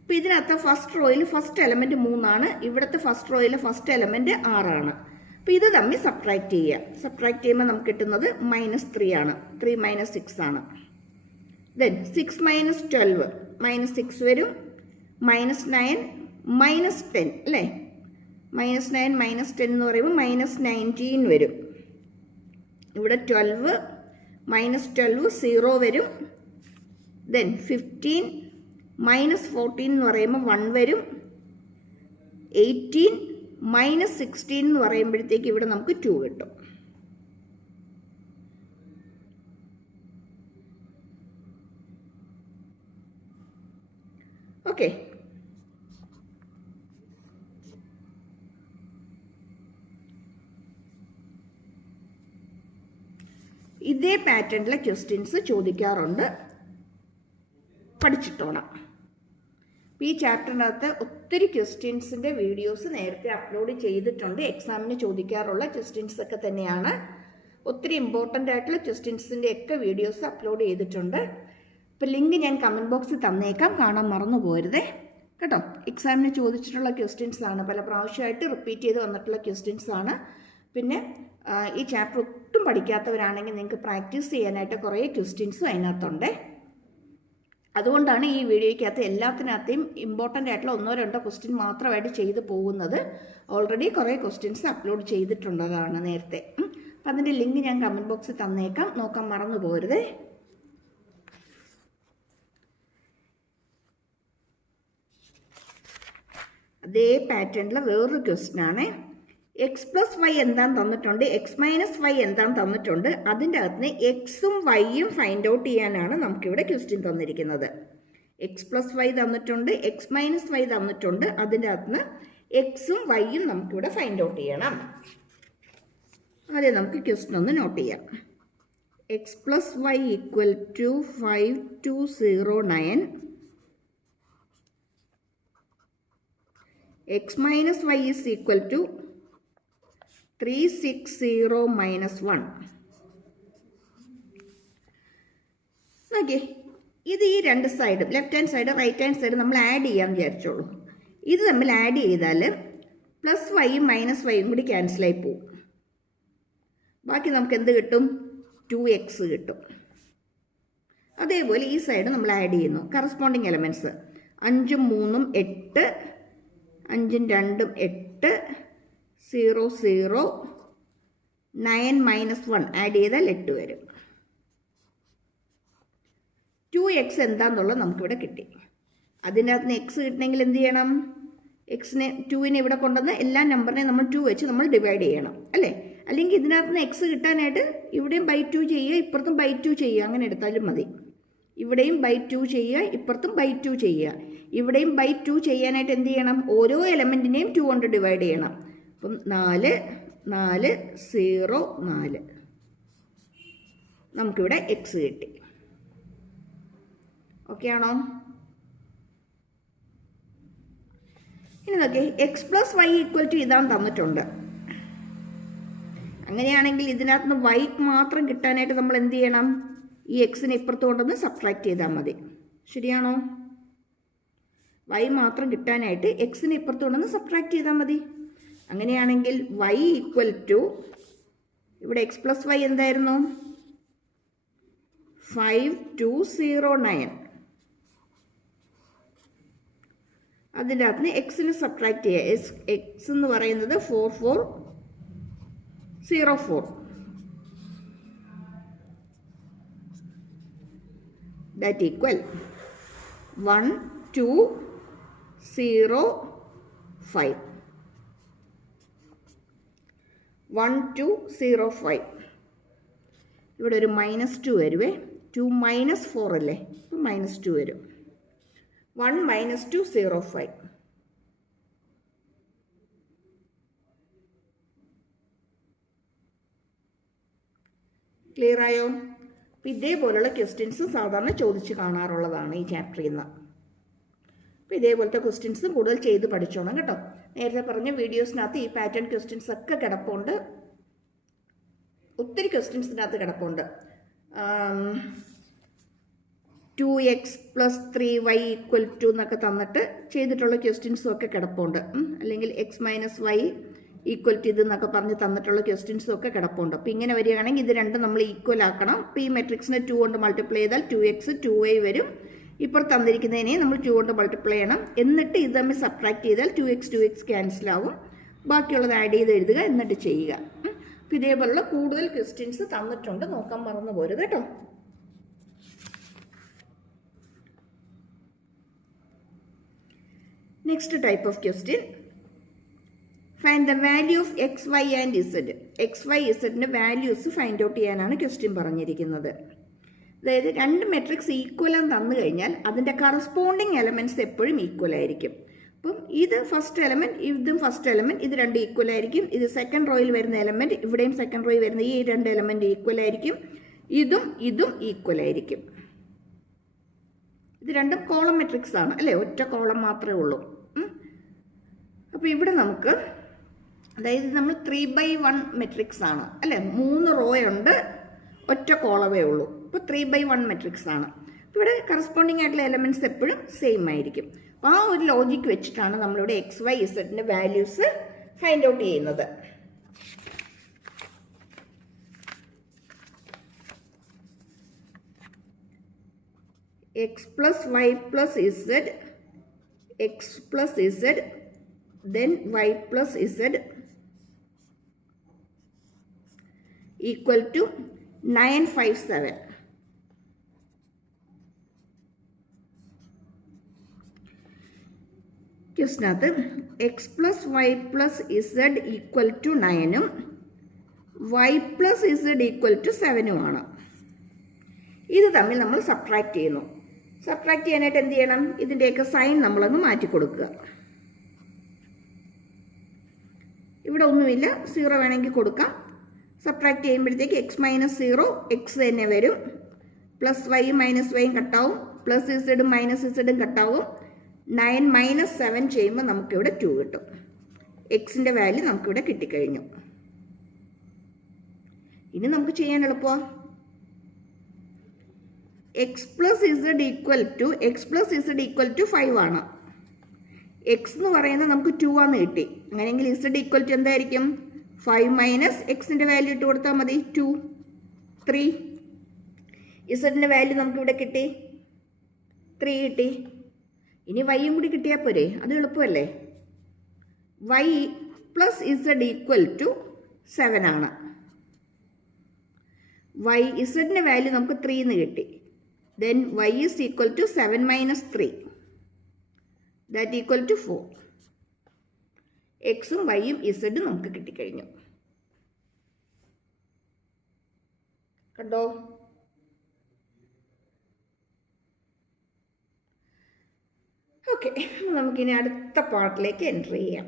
അപ്പോൾ ഇതിനകത്ത് ഫസ്റ്റ് റോയിൽ ഫസ്റ്റ് എലമെൻറ്റ് 3 ആണ്, ഇവിടുത്തെ ഫസ്റ്റ് റോയിൽ ഫസ്റ്റ് എലമെൻറ്റ് 6 ആണ്. അപ്പോൾ ഇത് തമ്മിൽ സബ്ട്രാക്ട് ചെയ്യുക. സബ്ട്രാക്ട് ചെയ്യുമ്പോൾ നമുക്ക് കിട്ടുന്നത് -3 ആണ്. 3 - 6 ആണ്. ദെൻ 6 - 12 -6 വരും, -9 -10 അല്ലേ, -9 -10 എന്ന് പറയുമ്പോൾ -19 വരും. ഇവിടെ 12 -12 0 വരും. ദെൻ 15 -14 എന്ന് പറയുമ്പോൾ 1 വരും. 18 -16 എന്ന് പറയുമ്പോഴത്തേക്ക് ഇവിടെ നമുക്ക് 2 കിട്ടും. ഓക്കെ, ഇതേ പാറ്റേണിലെ ക്വസ്റ്റ്യൻസ് ചോദിക്കാറുണ്ട്, പഠിച്ചിട്ടോണം. ഈ ചാപ്റ്ററിനകത്ത് ഒത്തിരി ക്വസ്റ്റ്യൻസിൻ്റെ വീഡിയോസ് നേരത്തെ അപ്ലോഡ് ചെയ്തിട്ടുണ്ട്. എക്സാമിന് ചോദിക്കാറുള്ള ക്വസ്റ്റ്യൻസ് ഒക്കെ തന്നെയാണ്. ഒത്തിരി ഇമ്പോർട്ടൻ്റ് ആയിട്ടുള്ള ക്വസ്റ്റ്യൻസിൻ്റെ ഒക്കെ വീഡിയോസ് അപ്ലോഡ് ചെയ്തിട്ടുണ്ട്. ഇപ്പോൾ ലിങ്ക് ഞാൻ കമൻറ്റ് ബോക്സിൽ തന്നേക്കാം, കാണാൻ മറന്നു പോരുതേ കേട്ടോ. എക്സാമിന് ചോദിച്ചിട്ടുള്ള ക്വസ്റ്റ്യൻസ് ആണ്, പല പ്രാവശ്യമായിട്ട് റിപ്പീറ്റ് ചെയ്ത് വന്നിട്ടുള്ള ക്വസ്റ്റ്യൻസ് ആണ്. പിന്നെ ഈ ചാപ്റ്റർ ഒട്ടും പഠിക്കാത്തവരാണെങ്കിൽ നിങ്ങൾക്ക് പ്രാക്ടീസ് ചെയ്യാനായിട്ട് കുറേ ക്വസ്റ്റ്യൻസും അതിനകത്തുണ്ട്. അതുകൊണ്ടാണ് ഈ വീഡിയോയ്ക്കകത്ത് എല്ലാത്തിനകത്തെയും ഇമ്പോർട്ടൻ്റ് ആയിട്ടുള്ള 1-2 ക്വസ്റ്റ്യൻ മാത്രമായിട്ട് ചെയ്തു പോകുന്നത്. ഓൾറെഡി കുറേ ക്വസ്റ്റ്യൻസ് അപ്ലോഡ് ചെയ്തിട്ടുള്ളതാണ് നേരത്തെ. അപ്പം അതിൻ്റെ ലിങ്ക് ഞാൻ കമൻറ്റ് ബോക്സിൽ തന്നേക്കാം, നോക്കാൻ മറന്നു പോരുതേ. അതേ പാറ്റേണിൽ വേറൊരു ക്വസ്റ്റ്യൻ ആണ്. x+y എന്താന്ന് തന്നിട്ടുണ്ട്, x - y എന്താന്ന് തന്നിട്ടുണ്ട്. അതിൻ്റെ അകത്ത് എക്സും വൈയും ഫൈൻഡ് ഔട്ട് ചെയ്യാനാണ് നമുക്കിവിടെ ക്വസ്റ്റ്യൻ തന്നിരിക്കുന്നത്. x+y തന്നിട്ടുണ്ട്, x - y തന്നിട്ടുണ്ട്. അതിൻ്റെ അകത്ത് എക്സും വൈയും നമുക്കിവിടെ ഫൈൻഡ് ഔട്ട് ചെയ്യണം. ആദ്യം നമുക്ക് ക്വസ്റ്റ്യൻ ഒന്ന് നോട്ട് ചെയ്യാം. x+y = 5209. x - y is equal to 360 - 1. Okay, ഇത് ഈ രണ്ട് സൈഡും left hand side right hand side നമ്മൾ ആഡ് ചെയ്യാൻ വിചാരിച്ചോളൂ. ഇത് തമ്മിൽ ആഡ് ചെയ്താൽ +y -y കൂടി ക്യാൻസലായി പോവും. ബാക്കി നമുക്ക് എന്ത് കിട്ടും? 2x കിട്ടും. അതേപോലെ ഈ സൈഡ് നമ്മൾ ആഡ് ചെയ്യുന്നു കറസ്പോണ്ടിങ് എലമെൻറ്റ്സ്. 5 3 8, 5 2 8, 0 0, 9 - 1 ആഡ് ചെയ്താൽ 8 വരും. 2x എന്താണെന്നുള്ളത് നമുക്കിവിടെ കിട്ടി. അതിൻ്റെ അകത്ത് നിന്ന് എക്സ് കിട്ടണമെങ്കിൽ എന്ത് ചെയ്യണം? എക്സിനെ 2നെ ഇവിടെ കൊണ്ടുവന്ന് എല്ലാ നമ്പറിനെയും നമ്മൾ 2 വെച്ച് നമ്മൾ ഡിവൈഡ് ചെയ്യണം അല്ലേ? അല്ലെങ്കിൽ ഇതിനകത്ത് നിന്ന് എക്സ് കിട്ടാനായിട്ട് ഇവിടെയും ബൈ 2 ചെയ്യുക, ഇപ്പുറത്തും ബൈ 2 ചെയ്യുക, അങ്ങനെ എടുത്താലും മതി. ഇവിടെയും ബൈ 2 ചെയ്യുക, ഇപ്പുറത്തും ബൈ 2 ചെയ്യുക. ഇവിടെയും ബൈ 2 ചെയ്യാനായിട്ട് എന്ത് ചെയ്യണം? ഓരോ എലമെൻറ്റിനെയും 2 കൊണ്ട് ഡിവൈഡ് ചെയ്യണം. അപ്പം 4 4 0 4 നമുക്കിവിടെ എക്സ് കിട്ടി. ഓക്കെ ആണോ? ഇനി നോക്കി, X plus Y equal to ഇതാണ് തന്നിട്ടുണ്ട്. അങ്ങനെയാണെങ്കിൽ ഇതിനകത്ത് നിന്ന് വൈ മാത്രം കിട്ടാനായിട്ട് നമ്മൾ എന്ത് ചെയ്യണം? ഈ എക്സിനെ ഇപ്പുറത്ത് കൊണ്ടൊന്ന് സബ്ട്രാക്ട് ചെയ്താൽ മതി. ശരിയാണോ? വൈ മാത്രം കിട്ടാനായിട്ട് എക്സിനെ ഇപ്പുറത്ത് കൊണ്ടൊന്ന് സബ്ട്രാക്ട് ചെയ്താൽ മതി. അങ്ങനെയാണെങ്കിൽ വൈ ഈക്വൽ ടു, ഇവിടെ എക്സ് പ്ലസ് വൈ എന്തായിരുന്നു? 5209. അതിൻ്റെ അകത്ത് എക്സിന് സബ്ട്രാക്ട് ചെയ്യുക. എക്സ് എന്ന് പറയുന്നത് 4404. That equal 1205. 1205. ഇവിടെ ഒരു -2 വരുവേ. 2 - 4 അല്ലേ? അപ്പം -2 വരും. 1 - 205. ക്ലിയർ ആയോ? അപ്പം ഇതേപോലുള്ള ക്വസ്റ്റ്യൻസ് സാധാരണ ചോദിച്ച് കാണാറുള്ളതാണ് ഈ ചാപ്റ്ററിൽ നിന്ന്. അപ്പോൾ ഇതേപോലത്തെ ക്വസ്റ്റ്യൻസ് കൂടുതൽ ചെയ്ത് പഠിച്ചോണം കേട്ടോ. നേരത്തെ പറഞ്ഞ വീഡിയോസിനകത്ത് ഈ പാറ്റേൺ ക്വസ്റ്റ്യൻസ് ഒക്കെ കിടപ്പുണ്ട്. ഒത്തിരി ക്വസ്റ്റ്യൻസിനകത്ത് കിടപ്പുണ്ട്. 2x + 3y = എന്നൊക്കെ തന്നിട്ട് ചെയ്തിട്ടുള്ള ക്വസ്റ്റ്യൻസും ഒക്കെ കിടപ്പുണ്ട്. അല്ലെങ്കിൽ x - y = ഇതെന്നൊക്കെ പറഞ്ഞ് തന്നിട്ടുള്ള ക്വസ്റ്റ്യൻസും ഒക്കെ കിടപ്പുണ്ട്. അപ്പോൾ ഇങ്ങനെ വരികയാണെങ്കിൽ ഇത് രണ്ടും നമ്മൾ ഈക്വൽ ആക്കണം. അപ്പോൾ ഈ മെട്രിക്സിനെ 2 കൊണ്ട് മൾട്ടിപ്ലൈ ചെയ്താൽ 2x 2y വരും. ഇപ്പോൾ തന്നിരിക്കുന്നതിനെ നമ്മൾ 2 കൊണ്ട് മൾട്ടിപ്ലൈ ചെയ്യണം. എന്നിട്ട് ഇത് തമ്മിൽ സബ്ട്രാക്ട് ചെയ്താൽ 2x ക്യാൻസൽ ആവും. ബാക്കിയുള്ളത് ആഡ് ചെയ്ത് എഴുതുക, എന്നിട്ട് ചെയ്യുക. അപ്പോൾ ഇതേപോലുള്ള കൂടുതൽ ക്വസ്റ്റ്യൻസ് തന്നിട്ടുണ്ട്, നോക്കാൻ മറന്നു പോരുത് കേട്ടോ. Next type of question, find the value of x, y and z. x, y, zന്റെ വാല്യൂസ് ഫൈൻഡ് ഔട്ട് ചെയ്യാനാണ് ക്വസ്റ്റ്യൻ പറഞ്ഞിരിക്കുന്നത്. അതായത് രണ്ട് മെട്രിക്സ് ഈക്വൽ തന്നു കഴിഞ്ഞാൽ അതിൻ്റെ കറസ്പോണ്ടിങ് എലമെൻറ്റ്സ് എപ്പോഴും ഈക്വൽ ആയിരിക്കും. അപ്പം ഇത് ഫസ്റ്റ് എലമെൻറ്റ്, ഇതും ഫസ്റ്റ് എലമെൻറ്റ്, ഇത് രണ്ട് ഈക്വൽ ആയിരിക്കും. ഇത് സെക്കൻഡ് റോയിൽ വരുന്ന എലമെൻറ്റ്, ഇവിടെയും സെക്കൻഡ് റോയിൽ വരുന്ന ഈ രണ്ട് എലമെൻറ്റ് ഈക്വൽ ആയിരിക്കും. ഇതും ഈക്വൽ ആയിരിക്കും. ഇത് രണ്ടും കോളം മെട്രിക്സ് ആണ് അല്ലേ? ഒറ്റ കോളം മാത്രമേ ഉള്ളൂ. അപ്പോൾ ഇവിടെ നമുക്ക്, അതായത് നമ്മൾ 3/1 മെട്രിക്സ് ആണ് അല്ലേ? 3 റോ ഉണ്ട്, ഒറ്റ കോളമേ ഉള്ളൂ. ഇപ്പോൾ 3/1 മെട്രിക്സ് ആണ്. ഇവിടെ കറസ്പോണ്ടിങ് ആയിട്ടുള്ള എലമെൻറ്റ്സ് എപ്പോഴും സെയിം ആയിരിക്കും. അപ്പോൾ ആ ഒരു ലോജിക്ക് വെച്ചിട്ടാണ് നമ്മളിവിടെ x, y, zന്റെ വാല്യൂസ് ഫൈൻഡ് ഔട്ട് ചെയ്യുന്നത്. x + y + z, x + z, then y + z = 957. ക്വസ്റ്റിനകത്ത് x + y + z = 9ഉം y + z = 7ഉമാണ്. ഇത് തമ്മിൽ നമ്മൾ സബ്ട്രാക്ട് ചെയ്യുന്നു. സബ്ട്രാക്ട് ചെയ്യാനായിട്ട് എന്ത് ചെയ്യണം? ഇതിൻ്റെയൊക്കെ സൈൻ നമ്മളൊന്ന് മാറ്റി കൊടുക്കുക. ഇവിടെ ഒന്നുമില്ല, 0 വേണമെങ്കിൽ കൊടുക്കാം. സബ്ട്രാക്ട് ചെയ്യുമ്പോഴത്തേക്ക് x - 0 x തന്നെ വരും. പ്ലസ് y - y കട്ടാവും, പ്ലസ് z - z കട്ടാവും. 9 - 7 ചെയ്യുമ്പോൾ നമുക്കിവിടെ 2 കിട്ടും. എക്സിൻ്റെ വാല്യൂ നമുക്കിവിടെ കിട്ടിക്കഴിഞ്ഞു. ഇനി നമുക്ക് ചെയ്യാൻ എളുപ്പമാണ്. x + z = 5 ആണ്. x എന്ന് പറയുന്നത് നമുക്ക് 2 ആണെന്ന് കിട്ടി. അങ്ങനെയെങ്കിൽ z = എന്തായിരിക്കും? 5 - xന്റെ വാല്യൂ ഇട്ട് കൊടുത്താൽ മതി. 2 3. zന്റെ വാല്യൂ നമുക്കിവിടെ കിട്ടി, 3 കിട്ടി. ഇനി വൈയും കൂടി കിട്ടിയാൽ പോരെ, അത് എളുപ്പമല്ലേ. Y plus z equal to 7 ആണ്. വൈ ഇസഡിൻ്റെ വാല്യൂ നമുക്ക് 3 എന്ന് കിട്ടി. Then y is equal to 7 minus 3, that equal to 4. എക്സും വൈയും ഇസഡും നമുക്ക് കിട്ടിക്കഴിഞ്ഞു. കണ്ടോ? ഓക്കെ, നമുക്കിനി അടുത്ത പാർട്ടിലേക്ക് എൻ്റർ ചെയ്യാം.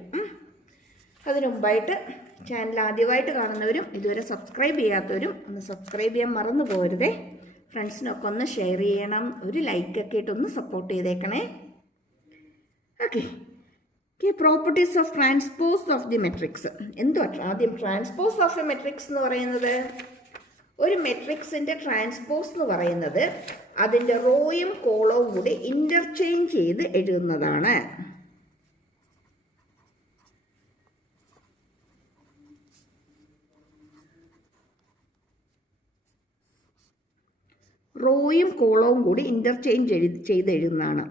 അതിനു മുമ്പായിട്ട് ചാനൽ ആദ്യമായിട്ട് കാണുന്നവരും ഇതുവരെ സബ്സ്ക്രൈബ് ചെയ്യാത്തവരും ഒന്ന് സബ്സ്ക്രൈബ് ചെയ്യാൻ മറന്നു പോകരുതേ. ഫ്രണ്ട്സിനൊക്കെ ഒന്ന് ഷെയർ ചെയ്യണം, ഒരു ലൈക്കൊക്കെ ഇട്ടൊന്ന് സപ്പോർട്ട് ചെയ്തേക്കണേ. Okay, properties of transpose of the matrix. എന്തുവാ ആദ്യം ട്രാൻസ്പോസ് ഓഫ് എ മെട്രിക്സ് എന്ന് പറയുന്നത്? ഒരു മെട്രിക്സിൻ്റെ ട്രാൻസ്പോസ് എന്ന് പറയുന്നത് അതിൻ്റെ റോയും കോളവും കൂടി ഇൻ്റർചേഞ്ച് ചെയ്ത് എഴുതുന്നതാണ്. റോയും കോളവും കൂടി ഇൻ്റർചേഞ്ച് ചെയ്ത് എഴുതുന്നതാണ്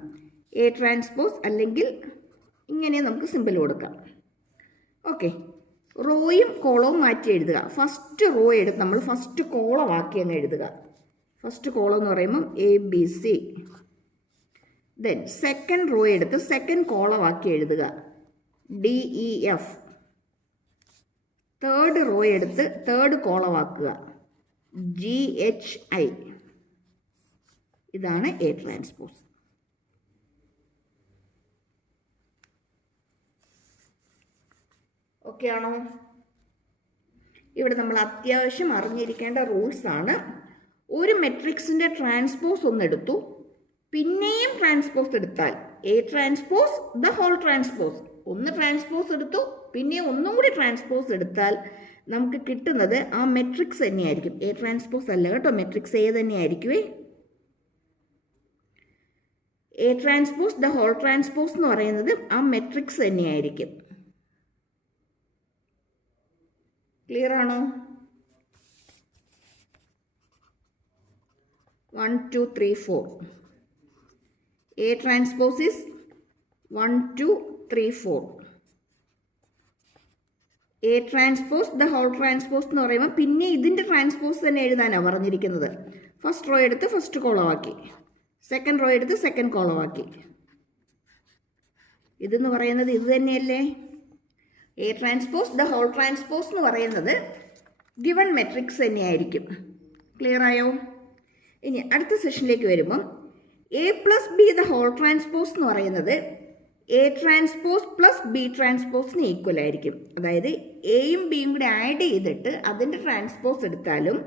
എ ട്രാൻസ്പോസ്, അല്ലെങ്കിൽ ഇങ്ങനെ നമുക്ക് സിമ്പിൾ കൊടുക്കാം. ഓക്കെ, റോയും കോളവും മാറ്റി എഴുതുക. ഫസ്റ്റ് റോ എടുത്ത് നമ്മൾ ഫസ്റ്റ് കോളം ആക്കി അങ്ങ് എഴുതുക. ഫസ്റ്റ് കോളം എന്ന് പറയുമ്പം ABC. ദെൻ സെക്കൻഡ് റോ എടുത്ത് സെക്കൻഡ് കോളം ആക്കി എഴുതുക, DEF. തേർഡ് റോ എടുത്ത് തേർഡ് കോളം ആക്കുക, GHI. ഇതാണ് എ ട്രാൻസ്പോസ്. ഓക്കെ ആണോ? ഇവിടെ നമ്മൾ അത്യാവശ്യം അറിഞ്ഞിരിക്കേണ്ട റൂൾസ് ആണ്. ഒരു മെട്രിക്സിൻ്റെ ട്രാൻസ്പോസ് ഒന്നെടുത്തു, പിന്നെയും ട്രാൻസ്പോസ് എടുത്താൽ A transpose the whole transpose, ഒന്ന് ട്രാൻസ്പോസ് എടുത്തു പിന്നെ ഒന്നും കൂടി ട്രാൻസ്പോസ് എടുത്താൽ നമുക്ക് കിട്ടുന്നത് ആ മെട്രിക്സ് തന്നെയായിരിക്കും. എ ട്രാൻസ്പോസ് അല്ല കേട്ടോ, മെട്രിക്സ് എ തന്നെയായിരിക്കുമേ. A transpose the whole transpose എന്ന് പറയുന്നത് ആ മെട്രിക്സ് തന്നെയായിരിക്കും. ക്ലിയർ ആണോ? 1 2 3 4. A transpose is 1 2 3 4. A transpose the whole transpose എന്ന് പറയുമ്പോൾ പിന്നെ ഇതിൻ്റെ ട്രാൻസ്പോസ് തന്നെ എഴുതാനാണ് പറഞ്ഞിരിക്കുന്നത്. ഫസ്റ്റ് റോ എടുത്ത് ഫസ്റ്റ് കോളമാക്കി, സെക്കൻഡ് റോ എടുത്ത് സെക്കൻഡ് കോളമാക്കി. ഇതെന്ന് പറയുന്നത് ഇത് തന്നെയല്ലേ? A transpose the whole transpose എന്ന് പറയുന്നത് ഗിവൺ മെട്രിക്സ് തന്നെയായിരിക്കും. ക്ലിയർ ആയോ? ഇനി അടുത്ത സെഷനിലേക്ക് വരുമ്പം A plus B the whole transpose എന്ന് പറയുന്നത് എ ട്രാൻസ്പോസ് പ്ലസ് ബി ട്രാൻസ്പോസിന് ഈക്വൽ ആയിരിക്കും. അതായത് എയും ബിയും കൂടി ആഡ് ചെയ്തിട്ട് അതിൻ്റെ ട്രാൻസ്പോസ് എടുത്താലും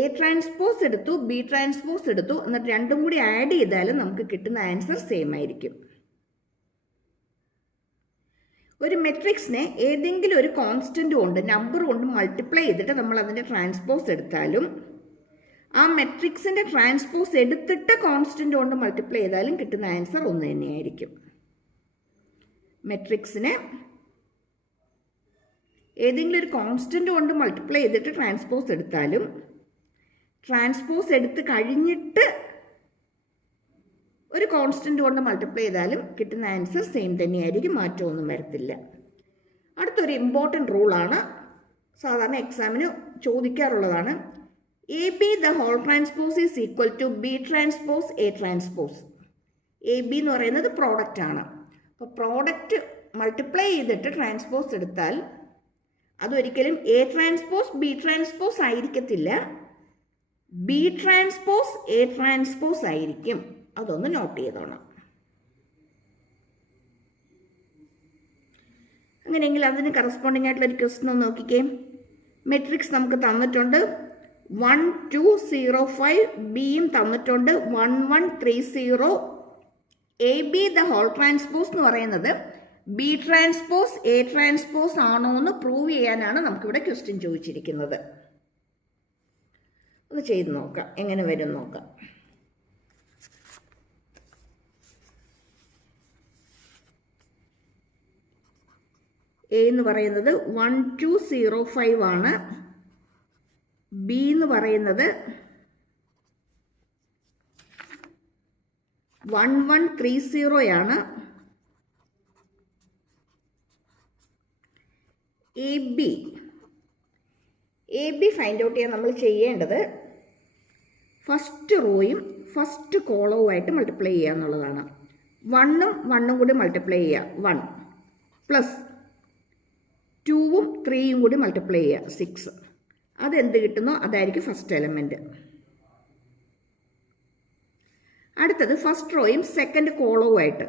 എ ട്രാൻസ്പോസ് എടുത്തു ബി ട്രാൻസ്പോസ് എടുത്തു എന്നിട്ട് രണ്ടും കൂടി ആഡ് ചെയ്താലും നമുക്ക് കിട്ടുന്ന ആൻസർ സെയിം ആയിരിക്കും. ഒരു മെട്രിക്സിനെ ഏതെങ്കിലും ഒരു കോൺസ്റ്റന്റ് കൊണ്ട് നമ്പർ കൊണ്ട് മൾട്ടിപ്ലൈ ചെയ്തിട്ട് നമ്മൾ അതിൻ്റെ ട്രാൻസ്പോസ് എടുത്താലും ആ മെട്രിക്സിൻ്റെ ട്രാൻസ്പോസ് എടുത്തിട്ട് കോൺസ്റ്റന്റ് കൊണ്ട് മൾട്ടിപ്ലൈ ചെയ്താലും കിട്ടുന്ന ആൻസർ ഒന്ന് തന്നെയായിരിക്കും. മെട്രിക്സിനെ ഏതെങ്കിലും ഒരു കോൺസ്റ്റന്റ് കൊണ്ട് മൾട്ടിപ്ലൈ ചെയ്തിട്ട് ട്രാൻസ്പോസ് എടുത്താലും ട്രാൻസ്പോസ് എടുത്ത് കഴിഞ്ഞിട്ട് ഒരു കോൺസ്റ്റന്റ് കൊണ്ട് മൾട്ടിപ്ലൈ ചെയ്താലും കിട്ടുന്ന ആൻസർ സെയിം തന്നെയായിരിക്കും, മാറ്റമൊന്നും വരത്തില്ല. അടുത്തൊരു ഇമ്പോർട്ടൻ്റ് റൂളാണ്, സാധാരണ എക്സാമിന് ചോദിക്കാറുള്ളതാണ്. A B the whole transpose is equal to B transpose A transpose. A B എന്ന് പറയുന്നത് പ്രോഡക്റ്റ് ആണ്. അപ്പോൾ പ്രോഡക്റ്റ് മൾട്ടിപ്ലൈ ചെയ്തിട്ട് ട്രാൻസ്പോസ് എടുത്താൽ അതൊരിക്കലും എ ട്രാൻസ്പോസ് ബി ട്രാൻസ്പോസ് ആയിരിക്കത്തില്ല, ബി ട്രാൻസ്പോസ് എ ട്രാൻസ്പോസ് ആയിരിക്കും. അതൊന്ന് നോട്ട് ചെയ്തോണം. അങ്ങനെയെങ്കിൽ അതിന് കറസ്പോണ്ടിങ് ആയിട്ടുള്ള ഒരു ക്വസ്റ്റ്യൻ ഒന്ന് നോക്കിക്കേ. മെട്രിക്സ് നമുക്ക് തന്നിട്ടുണ്ട് 1 2 0 5, ബിയും തന്നിട്ടുണ്ട് 1 1 3 0. A B the whole transpose എന്ന് പറയുന്നത് ബി ട്രാൻസ്പോസ് എ ട്രാൻസ്പോസ് ആണോ എന്ന് പ്രൂവ് ചെയ്യാനാണ് നമുക്കിവിടെ ക്വസ്റ്റ്യൻ ചോദിച്ചിരിക്കുന്നത്. ഒന്ന് ചെയ്ത് നോക്കാം, എങ്ങനെ വരും നോക്കാം. എ എന്ന് പറയുന്നത് 1 2 0 5 ആണ്, ബി എന്ന് പറയുന്നത് 1130 ആണ് എ ബി ഫൈൻഡ് ഔട്ട് ചെയ്യാൻ നമ്മൾ ചെയ്യേണ്ടത് ഫസ്റ്റ് റോയും ഫസ്റ്റ് കോളവുമായിട്ട് മൾട്ടിപ്ലൈ ചെയ്യുക എന്നുള്ളതാണ്. 1ഉം കൂടി മൾട്ടിപ്ലൈ ചെയ്യുക 1 പ്ലസ് 2ഉം 3യും കൂടി മൾട്ടിപ്ലൈ ചെയ്യുക 6. അതെന്ത് കിട്ടുന്നോ അതായിരിക്കും ഫസ്റ്റ് എലമെൻറ്റ്. അടുത്തത് ഫസ്റ്റ് റോയും സെക്കൻഡ് കോളവുമായിട്ട്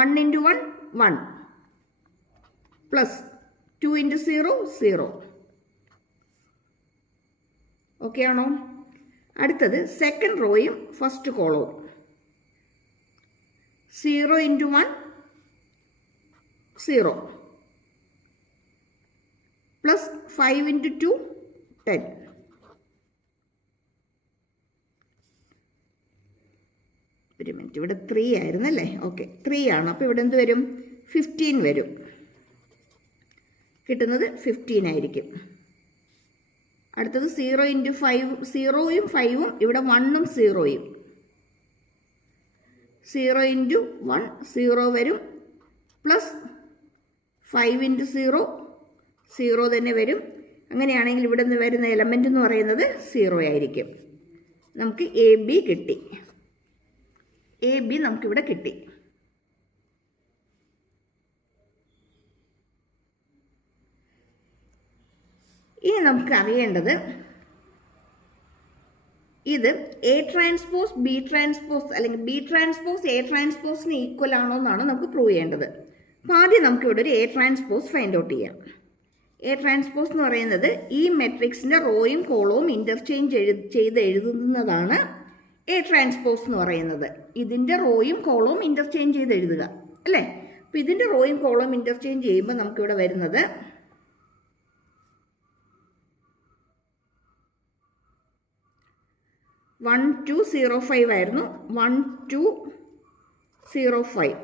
1 × 1 1 പ്ലസ് 2 × 0 0. ഓക്കെ ആണോ? അടുത്തത് സെക്കൻഡ് റോയും ഫസ്റ്റ് കോളവും 0 × 1 0 പ്ലസ് 5 × 2 10. ഒരു മിനിറ്റ്, ഇവിടെ 3 ആയിരുന്നല്ലേ? ഓക്കെ, 3 ആണ്. അപ്പോൾ ഇവിടെ എന്ത് വരും? 15 വരും. കിട്ടുന്നത് 15 ആയിരിക്കും. അടുത്തത് 0 × 5 0ഉം 5ഉം ഇവിടെ 1ഉം 0യും 0 × 1 0 വരും പ്ലസ് 5 × 0 0 തന്നെ വരും. അങ്ങനെയാണെങ്കിൽ ഇവിടെ നിന്ന് വരുന്ന എലമെൻ്റ് എന്ന് പറയുന്നത് 0 ആയിരിക്കും. നമുക്ക് എ ബി കിട്ടി. എ ബി നമുക്കിവിടെ കിട്ടി. ഇനി നമുക്ക് അറിയേണ്ടത് ഇത് എ ട്രാൻസ്പോസ് ബി ട്രാൻസ്പോസ് അല്ലെങ്കിൽ ബി ട്രാൻസ്പോസ് എ ട്രാൻസ്പോസിന് ഈക്വൽ ആണോ എന്നാണ് നമുക്ക് പ്രൂവ് ചെയ്യേണ്ടത്. അപ്പോൾ ആദ്യം നമുക്കിവിടെ ഒരു എ ട്രാൻസ്പോസ് ഫൈൻഡ് ഔട്ട് ചെയ്യാം. എ ട്രാൻസ്പോസ് എന്ന് പറയുന്നത് ഈ മെട്രിക്സിൻ്റെ റോയും കോളവും ഇൻ്റർചേഞ്ച് ചെയ്ത് എഴുതുന്നതാണ് എ ട്രാൻസ്പോസ് എന്ന് പറയുന്നത്. ഇതിൻ്റെ റോയും കോളവും ഇൻ്റർചേഞ്ച് ചെയ്ത് എഴുതുക അല്ലേ? അപ്പോൾ ഇതിൻ്റെ റോയും കോളവും ഇൻ്റർചേഞ്ച് ചെയ്യുമ്പോൾ നമുക്കിവിടെ വരുന്നത് 1205 ആയിരുന്നു. 1205.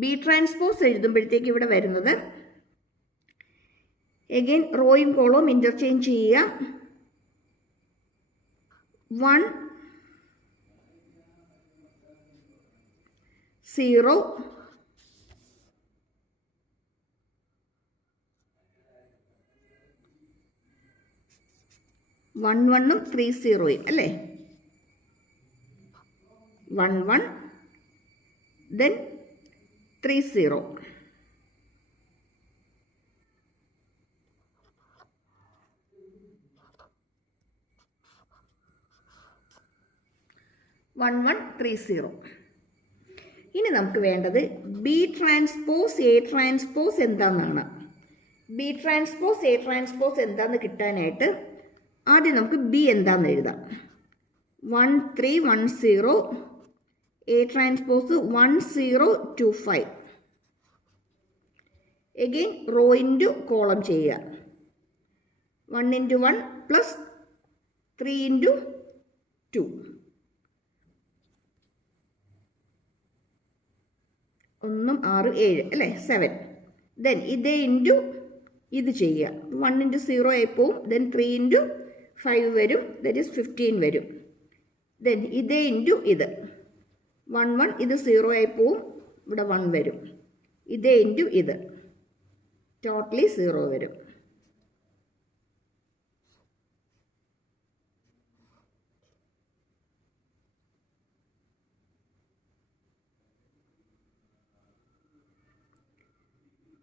ബി ട്രാൻസ്പോസ് എഴുതുമ്പോഴത്തേക്ക് ഇവിടെ വരുന്നത് എഗെയിൻ റോയും കോളവും ഇൻ്റർചേഞ്ച് ചെയ്യുക. 1 0 1 1ഉം 3 0യും അല്ലേ? 1 1 then 3 0. ഇനി നമുക്ക് വേണ്ടത് ബി ട്രാൻസ്പോസ് എ ട്രാൻസ്പോസ് എന്താണെന്നാണ്. ബി ട്രാൻസ്പോസ് എ ട്രാൻസ്പോസ് എന്താണെന്ന് കിട്ടാനായിട്ട് ആദ്യം നമുക്ക് ബി എന്താണെന്ന് എഴുതാം. 1310 A transpose 1025. Again rho into column ചെയ്യുക. 1 × 1 പ്ലസ് 3 × 2. 1 6 7 അല്ലേ? 7. ദെൻ ഇതേ ഇൻറ്റു ഇത് ചെയ്യുക. 1 × 0 ആയി പോവും. ദെൻ 3 × 5 വരും. ദറ്റ് ഈസ് 15 വരും. ദെൻ ഇതേ ഇൻറ്റു ഇത് 1 1 ഇത് 0 ആയി പോവും. ഇവിടെ 1 വരും. ഇതേ ഇൻറ്റു ഇത് ടോട്ടലി 0 വരും.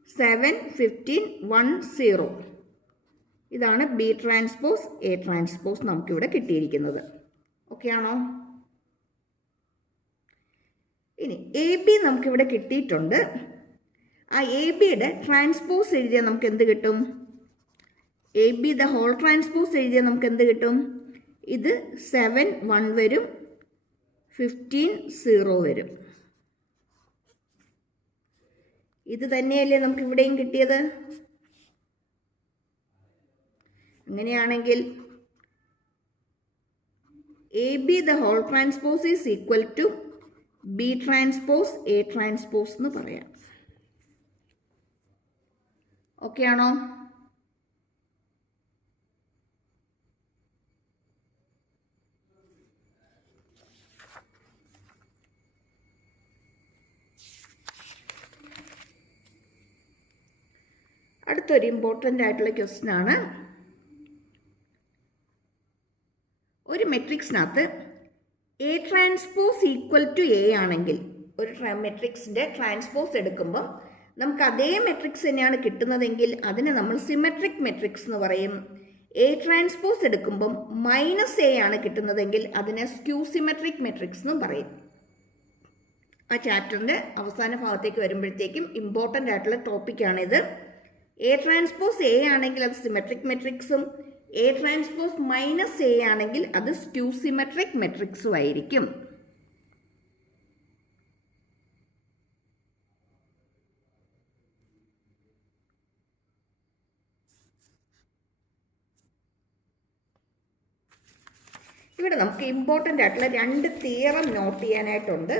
സെവൻ 15 1 0. ഇതാണ് ബി ട്രാൻസ്പോസ് എ ട്രാൻസ്പോസ് നമുക്കിവിടെ കിട്ടിയിരിക്കുന്നത്. ഓക്കെ ആണോ? ഇനി എ ബി നമുക്കിവിടെ കിട്ടിയിട്ടുണ്ട്. ആ എ ബിയുടെ ട്രാൻസ്പോസ് എഴുതിയാൽ നമുക്ക് എന്ത് കിട്ടും? A B the whole transpose എഴുതിയാൽ നമുക്ക് എന്ത് കിട്ടും? ഇത് 7 1 വരും, 15 0 വരും. ഇത് തന്നെയല്ലേ നമുക്ക് ഇവിടെയും കിട്ടിയത്? അങ്ങനെയാണെങ്കിൽ A B the whole transpose is equal to B transpose A transpose എന്ന് പറയാം. ഓക്കെ ആണോ? അടുത്തൊരു ഇമ്പോർട്ടൻ്റ് ആയിട്ടുള്ള ക്വസ്റ്റ്യൻ ആണ്. ഒരു മെട്രിക്സിനകത്ത് A transpose equal to A ആണെങ്കിൽ, ഒരു മെട്രിക്സിൻ്റെ ട്രാൻസ്പോസ് എടുക്കുമ്പം നമുക്ക് അതേ മെട്രിക്സ് തന്നെയാണ് കിട്ടുന്നതെങ്കിൽ അതിനെ നമ്മൾ സിമെട്രിക് മെട്രിക്സ് എന്ന് പറയും. എ ട്രാൻസ്പോസ് എടുക്കുമ്പം മൈനസ് എ ആണ് കിട്ടുന്നതെങ്കിൽ അതിനെ സ്ക്യൂ സിമെട്രിക് മെട്രിക്സ് എന്നും പറയും. ആ ചാപ്റ്ററിൻ്റെ അവസാന ഭാഗത്തേക്ക് വരുമ്പോഴത്തേക്കും ഇമ്പോർട്ടൻ്റ് ആയിട്ടുള്ള ടോപ്പിക്കാണിത്. എ ട്രാൻസ്പോസ് എ ആണെങ്കിൽ അത് സിമെട്രിക് മെട്രിക്സും, എ ട്രാൻസ്പോസ് മൈനസ് എ ആണെങ്കിൽ അത് സ്ക്യൂ സിമെട്രിക് മെട്രിക്സും ആയിരിക്കും. ഇവിടെ നമുക്ക് ഇമ്പോർട്ടൻ്റ് ആയിട്ടുള്ള 2 തിയറം നോട്ട് ചെയ്യാനായിട്ടുണ്ട്.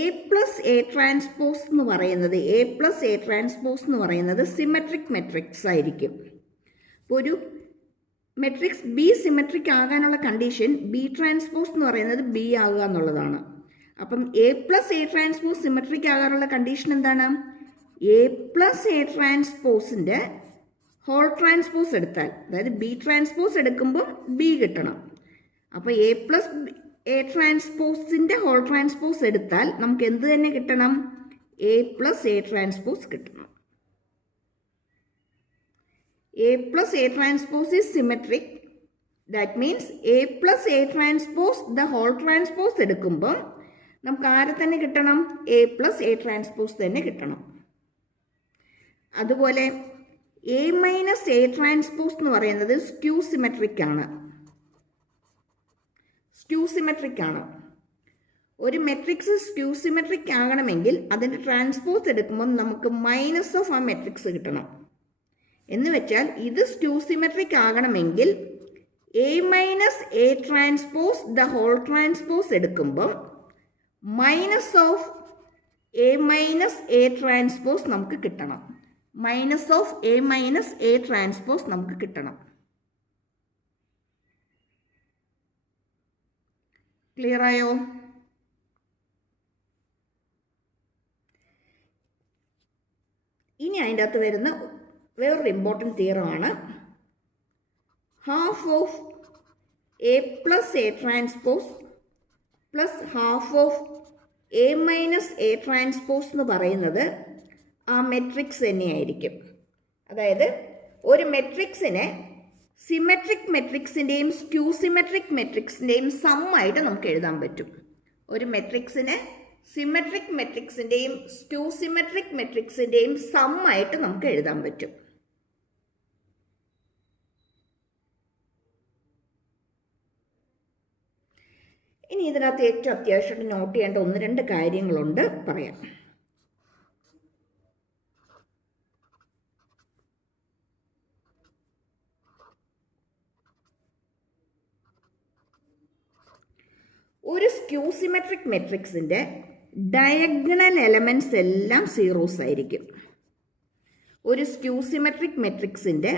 എ പ്ലസ് എ ട്രാൻസ്പോസ് എന്ന് പറയുന്നത് സിമെട്രിക് മെട്രിക്സ് ആയിരിക്കും. ഇപ്പോൾ ഒരു മെട്രിക്സ് ബി സിമെട്രിക് ആകാനുള്ള കണ്ടീഷൻ ബി ട്രാൻസ്പോസ് എന്ന് പറയുന്നത് ബി ആകുക എന്നുള്ളതാണ്. അപ്പം A plus A transpose symmetric ആകാനുള്ള കണ്ടീഷൻ എന്താണ്? എ പ്ലസ് എ ട്രാൻസ്പോസിൻ്റെ ഹോൾ ട്രാൻസ്പോസ് എടുത്താൽ, അതായത് ബി ട്രാൻസ്പോസ് എടുക്കുമ്പോൾ ബി കിട്ടണം. അപ്പോൾ എ പ്ലസ് എ ട്രാൻസ്പോസിൻ്റെ ഹോൾ ട്രാൻസ്പോസ് എടുത്താൽ നമുക്ക് എന്ത് തന്നെ കിട്ടണം? എ പ്ലസ് എ ട്രാൻസ്പോസ് കിട്ടണം. A plus A transpose is symmetric. That means A plus A transpose the whole transpose എടുക്കുമ്പം നമുക്ക് ആരെ തന്നെ കിട്ടണം? എ പ്ലസ് എ ട്രാൻസ്പോസ് തന്നെ കിട്ടണം. അതുപോലെ എ മൈനസ് എ ട്രാൻസ്പോസ് എന്ന് പറയുന്നത് സ്ക്യൂ സിമെട്രിക് ആണ്. ഒരു മെട്രിക്സ് സ്ക്യൂ സിമെട്രിക് ആകണമെങ്കിൽ അതിൻ്റെ ട്രാൻസ്പോസ് എടുക്കുമ്പോൾ നമുക്ക് മൈനസ് ഓഫ് ആ മെട്രിക്സ് കിട്ടണം. എന്ന് വെച്ചാൽ ഇത് സ്ക്യൂ സിമെട്രിക് ആകണമെങ്കിൽ A minus A transpose the whole transpose എടുക്കുമ്പോൾ minus of A minus A transpose നമുക്ക് കിട്ടണം. Minus of A minus A transpose നമുക്ക് കിട്ടണം. ക്ലിയർ ആയോ? ഇനി അതിൻ്റെ അകത്ത് വരുന്ന വേറൊരു ഇമ്പോർട്ടൻറ്റ് തിയറമാണ് half of A plus A transpose plus half of A minus A transpose എന്ന് പറയുന്നത് ആ മെട്രിക്സ് തന്നെയായിരിക്കും. അതായത് ഒരു മെട്രിക്സിനെ സിമെട്രിക് മെട്രിക്സിൻ്റെയും സ്ക്യൂ സിമെട്രിക് മെട്രിക്സിൻ്റെയും സമ്മായിട്ട് നമുക്ക് എഴുതാൻ പറ്റും. ഒരു മെട്രിക്സിനെ സിമെട്രിക് മെട്രിക്സിൻ്റെയും സ്ക്യൂ സിമെട്രിക് മെട്രിക്സിൻ്റെയും സമ്മായിട്ട് നമുക്ക് എഴുതാൻ പറ്റും. ഇനി ഇതിനകത്ത് ഏറ്റവും അത്യാവശ്യമായിട്ട് നോട്ട് ചെയ്യേണ്ട 1-2 കാര്യങ്ങളുണ്ട്, പറയാം. ഒരു സ്ക്യൂ സിമെട്രിക് മെട്രിക്സിൻ്റെ ഡയഗണൽ എലമെൻറ്റ്സ് എല്ലാം സീറോസ് ആയിരിക്കും. ഒരു സ്ക്യൂ സിമെട്രിക് മെട്രിക്സിൻ്റെ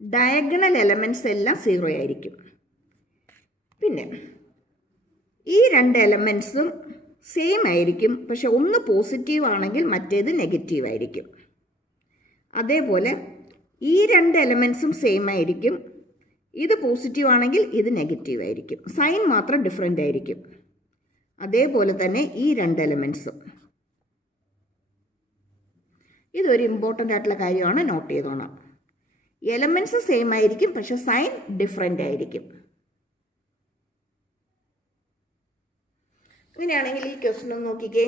ഡയഗണൽ എലമെൻറ്റ്സ് എല്ലാം സീറോ ആയിരിക്കും. പിന്നെ ഈ 2 എലമെൻറ്റ്സും സെയിം ആയിരിക്കും, പക്ഷെ ഒന്ന് പോസിറ്റീവ് ആണെങ്കിൽ മറ്റേത് നെഗറ്റീവ് ആയിരിക്കും. അതേപോലെ ഈ 2 എലമെൻറ്റ്സും സെയിം ആയിരിക്കും, ഇത് പോസിറ്റീവ് ആണെങ്കിൽ ഇത് നെഗറ്റീവ് ആയിരിക്കും. സൈൻ മാത്രം ഡിഫറെൻ്റ് ആയിരിക്കും. അതേപോലെ തന്നെ ഈ 2 എലമെൻറ്റ്സും. ഇതൊരു ഇമ്പോർട്ടൻ്റ് ആയിട്ടുള്ള കാര്യമാണ്, നോട്ട് ചെയ്തോണം. എലമെൻറ്റ്സ് സെയിം ആയിരിക്കും, പക്ഷെ സൈൻ ഡിഫറെൻ്റ് ആയിരിക്കും. ഇങ്ങനെയാണെങ്കിൽ ഈ ക്വസ്റ്റ്യൻ ഒന്ന് നോക്കിക്കേ.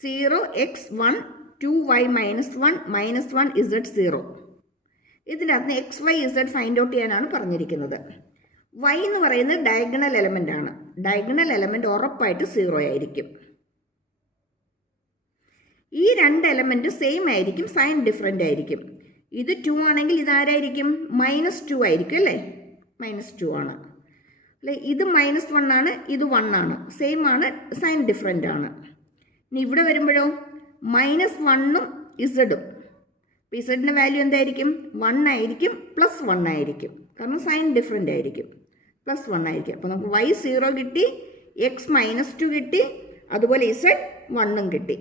0x1 2y - 1 - 1 z0. ഇതിനകത്ത് X Y Z find out ചെയ്യാനാണ് പറഞ്ഞിരിക്കുന്നത്. y എന്ന് പറയുന്നത് ഡയഗണൽ എലമെൻ്റ് ആണ്. ഡയഗണൽ എലമെൻ്റ് ഉറപ്പായിട്ട് 0 ആയിരിക്കും. ഈ 2 എലമെൻറ്റ് സെയിം ആയിരിക്കും, സൈൻ ഡിഫറെൻ്റ് ആയിരിക്കും. ഇത് 2 ആണെങ്കിൽ ഇതാരായിരിക്കും? -2 ആയിരിക്കും അല്ലേ? -2 ആണ് അല്ലേ? ഇത് -1 ആണ്, ഇത് 1 ആണ്, സെയിം ആണ്, സൈൻ ഡിഫറെൻ്റ് ആണ്. ഇനി ഇവിടെ വരുമ്പോഴോ -1ഉം ഇസഡും. അപ്പോൾ ഇസഡിൻ്റെ വാല്യൂ എന്തായിരിക്കും? 1 ആയിരിക്കും, +1 ആയിരിക്കും, കാരണം സൈൻ ഡിഫറെൻ്റ് ആയിരിക്കും. +1 ആയിരിക്കും. അപ്പോൾ നമുക്ക് y 0 കിട്ടി, x -2 കിട്ടി, അതുപോലെ z 1 കിട്ടി.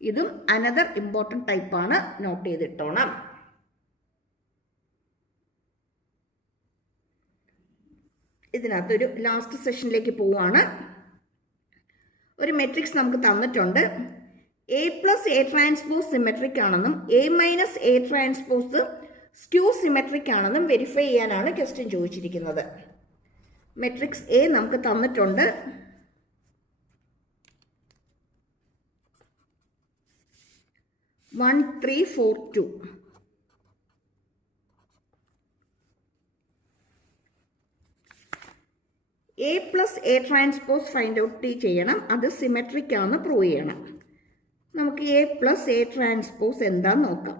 ഇതും അനദർ ഇമ്പോർട്ടൻറ്റ് ടൈപ്പാണ്, നോട്ട് ചെയ്തിട്ടോണം. ഇതിനകത്തൊരു ലാസ്റ്റ് സെഷനിലേക്ക് പോവുകയാണ്. ഒരു മെട്രിക്സ് നമുക്ക് തന്നിട്ടുണ്ട്. A + A ട്രാൻസ്പോസ് സിമെട്രിക് ആണെന്നും A - A transpose skew symmetric ആണെന്നും വെരിഫൈ ചെയ്യാനാണ് ക്വസ്റ്റ്യൻ ചോദിച്ചിരിക്കുന്നത്. മെട്രിക്സ് എ നമുക്ക് തന്നിട്ടുണ്ട്. (1 3 4 2). A + A transpose find out ചെയ്യണം. അത് സിമെട്രിക് ആണെന്ന് പ്രൂവ് ചെയ്യണം. നമുക്ക് A + A ട്രാൻസ്പോസ് എന്താന്ന് നോക്കാം.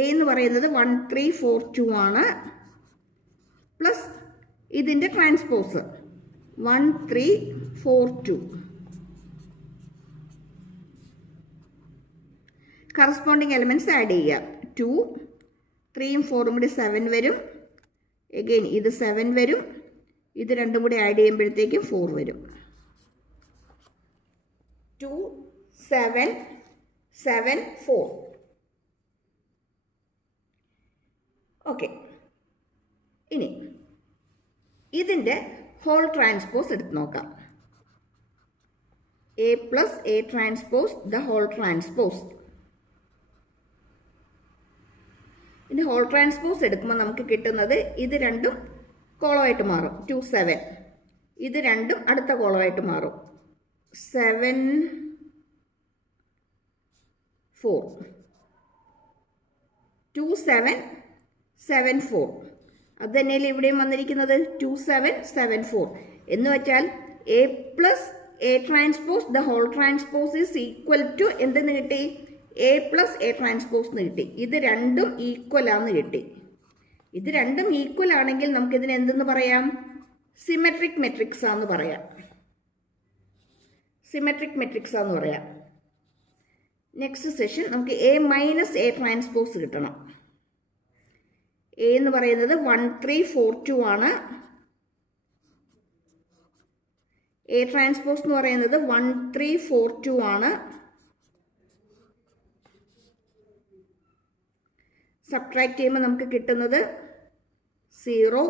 എ എന്ന് പറയുന്നത് 1 3 4 2 ആണ്, പ്ലസ് ഇതിൻ്റെ ട്രാൻസ്പോസ് 1 3 4 2. കറസ്പോണ്ടിങ് എലിമെൻറ്റ്സ് ആഡ് ചെയ്യുക. 2 3 4 കൂടി 7 വരും. എഗെയിൻ ഇത് 7 വരും. ഇത് രണ്ടും കൂടി ആഡ് ചെയ്യുമ്പോഴത്തേക്കും 4 വരും. 2 7 7 4. ഓക്കെ, ഇനി ഇതിൻ്റെ ഹോൾ ട്രാൻസ്പോസ് എടുത്ത് നോക്കാം. A + A transpose the whole transpose. ഇതിൻ്റെ ഹോൾ ട്രാൻസ്പോസ് എടുക്കുമ്പോൾ നമുക്ക് കിട്ടുന്നത് ഇത് രണ്ടും കോളമായിട്ട് മാറും. 2 7. ഇത് രണ്ടും അടുത്ത കോളമായിട്ട് മാറും. 7 4. 2 7 7 4. അത് തന്നെയല്ലേ ഇവിടെയും വന്നിരിക്കുന്നത്. 2 7 7 4 എന്ന് വെച്ചാൽ A + A transpose the whole transpose is equal to എന്തെന്ന് കിട്ടി? A + A ട്രാൻസ്പോസ് എന്ന് കിട്ടി. ഇത് രണ്ടും ഈക്വൽ ആണെന്ന് കിട്ടി. ഇത് രണ്ടും ഈക്വൽ ആണെങ്കിൽ നമുക്കിതിന് എന്തെന്ന് പറയാം? സിമെട്രിക് മെട്രിക്സ് ആണെന്ന് പറയാം. സിമെട്രിക് മെട്രിക്സ് ആണെന്ന് പറയാം. നെക്സ്റ്റ് സെഷൻ നമുക്ക് A - A ട്രാൻസ്പോസ് കിട്ടണം. എ എന്ന് പറയുന്നത് 1 3 4 2 ആണ്. എ ട്രാൻസ്പോസ് എന്ന് പറയുന്നത് 1 3 4 2 ആണ്. സബ്ട്രാക്ട് ചെയ്യുമ്പോൾ നമുക്ക് കിട്ടുന്നത് 0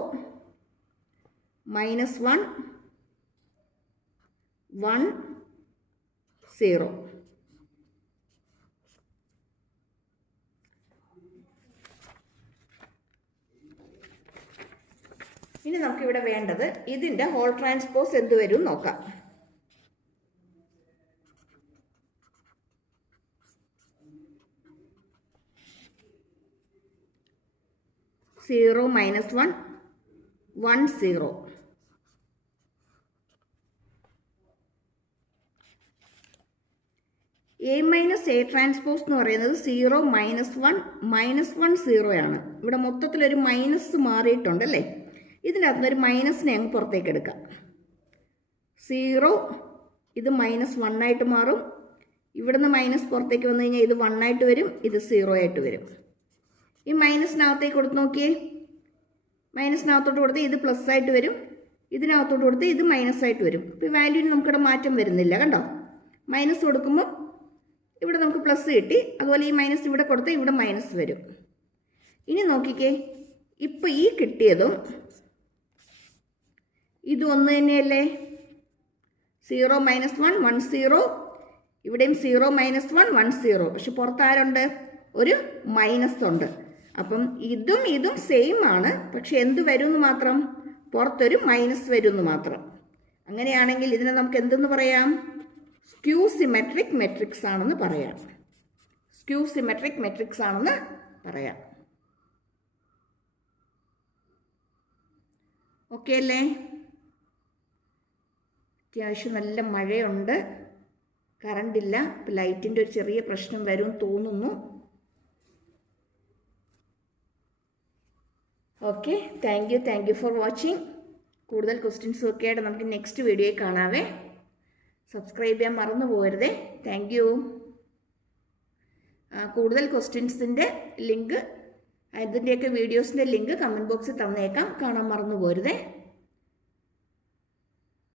-1 1 0. ഇനി നമുക്കിവിടെ വേണ്ടത് ഇതിൻ്റെ ഹോൾ ട്രാൻസ്പോസ് എന്ത് വരും നോക്കാം. (0 - 1 1 0). A - A ട്രാൻസ്പോസ് എന്ന് പറയുന്നത് 0 - 1 -1 0 ആണ്. ഇവിടെ മൊത്തത്തിലൊരു മൈനസ് മാറിയിട്ടുണ്ടല്ലേ. ഇതിനകത്ത് ഒരു മൈനസിനെ അങ്ങ് പുറത്തേക്ക് എടുക്കാം. 0 ഇത് -1 ആയിട്ട് മാറും. ഇവിടുന്ന് മൈനസ് പുറത്തേക്ക് വന്നു കഴിഞ്ഞാൽ ഇത് 1 ആയിട്ട് വരും, ഇത് 0 ആയിട്ട് വരും. ഈ മൈനസിനകത്തേക്ക് കൊടുത്ത് നോക്കിയേ. മൈനസിനകത്തോട്ട് കൊടുത്ത് ഇത് പ്ലസ് ആയിട്ട് വരും, ഇതിനകത്തോട്ട് കൊടുത്ത് ഇത് മൈനസ് ആയിട്ട് വരും. ഇപ്പോൾ വാല്യൂവിന് നമുക്കിവിടെ മാറ്റം വരുന്നില്ല, കണ്ടോ? മൈനസ് കൊടുക്കുമ്പോൾ ഇവിടെ നമുക്ക് പ്ലസ് കിട്ടി. അതുപോലെ ഈ മൈനസ് ഇവിടെ കൊടുത്താൽ ഇവിടെ മൈനസ് വരും. ഇനി നോക്കിക്കേ, ഇപ്പോൾ ഈ കിട്ടിയതും ഇതും ഒന്ന് തന്നെയല്ലേ. 0 - 1 1 0. ഇവിടെയും 0 - 1 1 0. പക്ഷെ പുറത്ത് ആരുണ്ട്? ഒരു മൈനസ് ഉണ്ട്. അപ്പം ഇതും ഇതും സെയിം ആണ്, പക്ഷെ എന്ത് വരുമെന്ന് മാത്രം? പുറത്തൊരു മൈനസ് വരുമെന്ന് മാത്രം. അങ്ങനെയാണെങ്കിൽ ഇതിനെ നമുക്ക് എന്തെന്ന് പറയാം? സ്ക്യൂ സിമെട്രിക് മെട്രിക്സ് ആണെന്ന് പറയാം. സ്ക്യൂ സിമെട്രിക് മെട്രിക്സ് ആണെന്ന് പറയാം. ഓക്കെ അല്ലേ? അത്യാവശ്യം നല്ല മഴയുണ്ട്, കറണ്ടില്ല. ഇപ്പം ലൈറ്റിൻ്റെ ഒരു ചെറിയ പ്രശ്നം വരും തോന്നുന്നു. Okay, thank you for watching. കൂടുതൽ ക്വസ്റ്റ്യൻസും ഒക്കെ ആയിട്ട് നമുക്ക് നെക്സ്റ്റ് വീഡിയോയിൽ കാണാവേ. സബ്സ്ക്രൈബ് ചെയ്യാൻ മറന്നു പോകരുതേ. Thank you. കൂടുതൽ ക്വസ്റ്റ്യൻസിൻ്റെ ലിങ്ക് അതിൻ്റെയൊക്കെ വീഡിയോസിൻ്റെ ലിങ്ക് കമൻറ്റ് ബോക്സിൽ തന്നേക്കാം, കാണാൻ മറന്നു പോരുതേ.